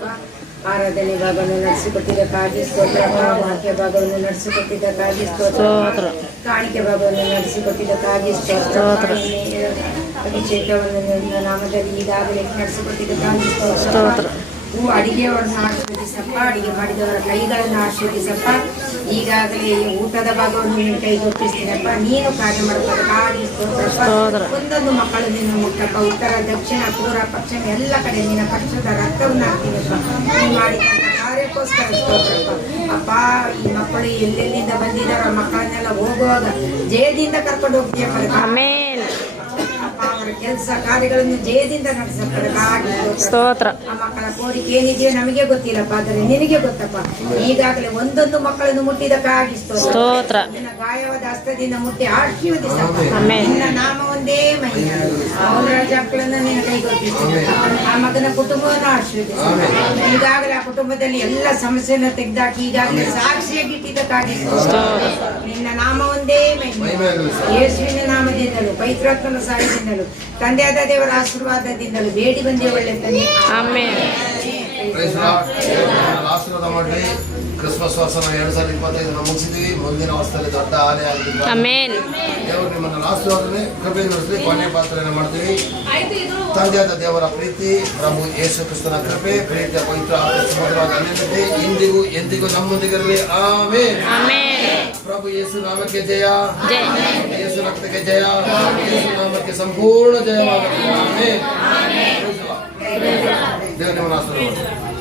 ಆರಾಧನೆ ಭಾಗವನ್ನು ನಡೆಸಿಕೊಟ್ಟಿದ್ದಕ್ಕಾಗಿ ಸ್ತೋತ್ರ. ವಾಕ್ಯ ಭಾಗವನ್ನು ನಡೆಸಿಕೊಟ್ಟಿದ್ದಕ್ಕಾಗಿ ಸ್ತೋತ್ರ. ಕಾಣಿಕೆ ಭಾಗವನ್ನು ನಡೆಸಿಕೊಟ್ಟಿದ್ದಕ್ಕಾಗಿ ಸ್ತೋತ್ರ. ಅಭಿಷೇಕವನ್ನು ನಿನ್ನ ನಾಮದಲ್ಲಿ ಈಗಾಗಲೇ ನಡೆಸಿಕೊಟ್ಟಿದ್ದಕ್ಕಾಗಿ ಸ್ತೋತ್ರ. ಅಡಿಗೆಯವರನ್ನು ಆಶೀರ್ವದಿಸಪ್ಪ, ಅಡಿಗೆ ಮಾಡಿದವರ ಕೈಗಳನ್ನು ಆಶೀರ್ವದಿಸಪ್ಪ. ಈಗಾಗಲೇ ಊಟದ ಭಾಗವನ್ನು ನೀನು ಕೈಗೊಪ್ಪಿಸ್ತೀನಪ್ಪ. ನೀನು ಕಾರ್ಯ ಮಾಡಬೇಕಾಗಿ ಸ್ತೋತ್ರ. ಒಂದೊಂದು ಮಕ್ಕಳು ನಿನ್ನ ಮುಟ್ಟಪ್ಪ. ಉತ್ತರ ದಕ್ಷಿಣ ಪೂರ್ವ ಪಶ್ಚಿಮ ಎಲ್ಲ ಕಡೆ ನಿನ್ನ ಪರಿಶುದ್ಧ ರಕ್ತವನ್ನು ಹಾಕ್ತೀನಪ್ಪ. ನೀನು ಮಾಡಿದಂಥ ಕಾರ್ಯಕ್ಕೋಸ್ಕರ ಸ್ತೋತ್ರಪ್ಪ. ಅಪ್ಪ, ಈ ಮಕ್ಕಳು ಎಲ್ಲೆಲ್ಲಿಂದ ಬಂದಿದ್ದಾರೋ ಮಕ್ಕಳನ್ನೆಲ್ಲ ಹೋಗುವಾಗ ಜಯದಿಂದ ಕರ್ಕೊಂಡು ಹೋಗ್ತೀಯಪ್ಪ. ಅಪ್ಪ, ಅವರ ಮಕ್ಕಳ ಕೆಲಸ ಕಾರ್ಯಗಳನ್ನು ಜಯದಿಂದ ನಡೆಸಲ್ಪಡಕ್ಕಾಗಿ ಸ್ತೋತ್ರ. ಆ ಮಕ್ಕಳ ಕೋರಿಕೆ ಏನಿದೆಯೋ ನಮಗೆ ಗೊತ್ತಿಲ್ಲಪ್ಪ, ಆದರೆ ನಿನಗೆ ಗೊತ್ತಪ್ಪ. ಈಗಾಗಲೇ ಒಂದೊಂದು ಮಕ್ಕಳನ್ನು ಮುಟ್ಟಿದಕ್ಕಾಗಿ ಸ್ತೋತ್ರ. ನಿನ್ನ ಗಾಯವಾದ ಹಸ್ತದಿಂದ ಮುಟ್ಟಿ ಆಶೀರ್ವದಿಸಪ್ಪ. ಆಮೆನ್. ನಿನ್ನ ನಾಮ ಒಂದೇ ಮಹಿಮೆ. ಅವರ ಮಕ್ಕಳನ್ನು ನಿನ್ನ ಕೈಗೊತ್ತಿಸಿ ಆ ಮಗನ ಕುಟುಂಬವನ್ನು ಆಶೀರ್ವದಿಸ. ಈಗಾಗಲೇ ಆ ಕುಟುಂಬದಲ್ಲಿ ಎಲ್ಲ ಸಮಸ್ಯೆಯನ್ನು ತೆಗೆದಾಕಿ ಈಗಾಗಲೇ ಸಾಕ್ಷಿಯಾಗಿ ಇಟ್ಟಿದ್ದಕ್ಕಾಗಿ ನಿನ್ನ ನಾಮ ಒಂದೇ ಮಹಿಮೆ. ಯೇಸುವಿನ ನಾಮದಿಂದಲೂ ಪವಿತ್ರಾತ್ಮನ ಸಹಾಯದಿಂದಲೂ ತಂದೆಯಾದ ದೇವರ ಆಶೀರ್ವಾದದಿಂದಲೂ ಬೇಡಿ ಬಂದೇ ಒಳ್ಳೆ ತಂದೆ. ಆಮೆನ್. Praise lord. ದೇವರು ಆಶೀರ್ವಾದ ಮಾಡಲಿ. ಕ್ರಿಸ್ಮಸ್ ವರ್ಷನ 2025 ಮುಗಿಸಿದ್ವಿ. ಮುಂದಿನ ವರ್ಷದಲ್ಲಿ ದೊಡ್ಡ ಆನೆ ಆಗಿದ್ದಾರೆ. ಆಮೆನ್. ದೇವರು ನಿಮ್ಮನ್ನು ಆಶೀರ್ವಾದನೆ ಕೃಪೆ ನಡೆಸಲಿ. ಕೊನೆ ಪ್ರಾರ್ಥನೆ ಮಾಡ್ತೀವಿ. ತಂದೆಯಾದ ದೇವರ ಪ್ರೀತಿ, ಪ್ರಭು ಯೇಸು ಕ್ರಿಸ್ತನ ಕೃಪೆ, ಪ್ರೀತಿಯ ಪವಿತ್ರ ಸಮುದ್ರವಾದ ಅನ್ಯತೆ ಇಂದಿಗೂ ಎಂದಿಗೂ ನಮ್ಮೊಂದಿಗಿರಲಿ. ಆಮೆನ್. ಆಮೆನ್. ಪ್ರಭು ಯೇಸು ನಾಮಕ್ಕೆ ಜಯ, ಜಯ. ಯೇಸು ರಕ್ತಕ್ಕೆ ಜಯ, ಯೇಸು ನಾಮಕ್ಕೆ ಸಂಪೂರ್ಣ ಜಯವಾಗಲಿ. ಆಮೆನ್. ದೇವರು ನಿಮ್ಮನ್ನು ಆಶೀರ್ವಾದ ಮಾಡಲಿ.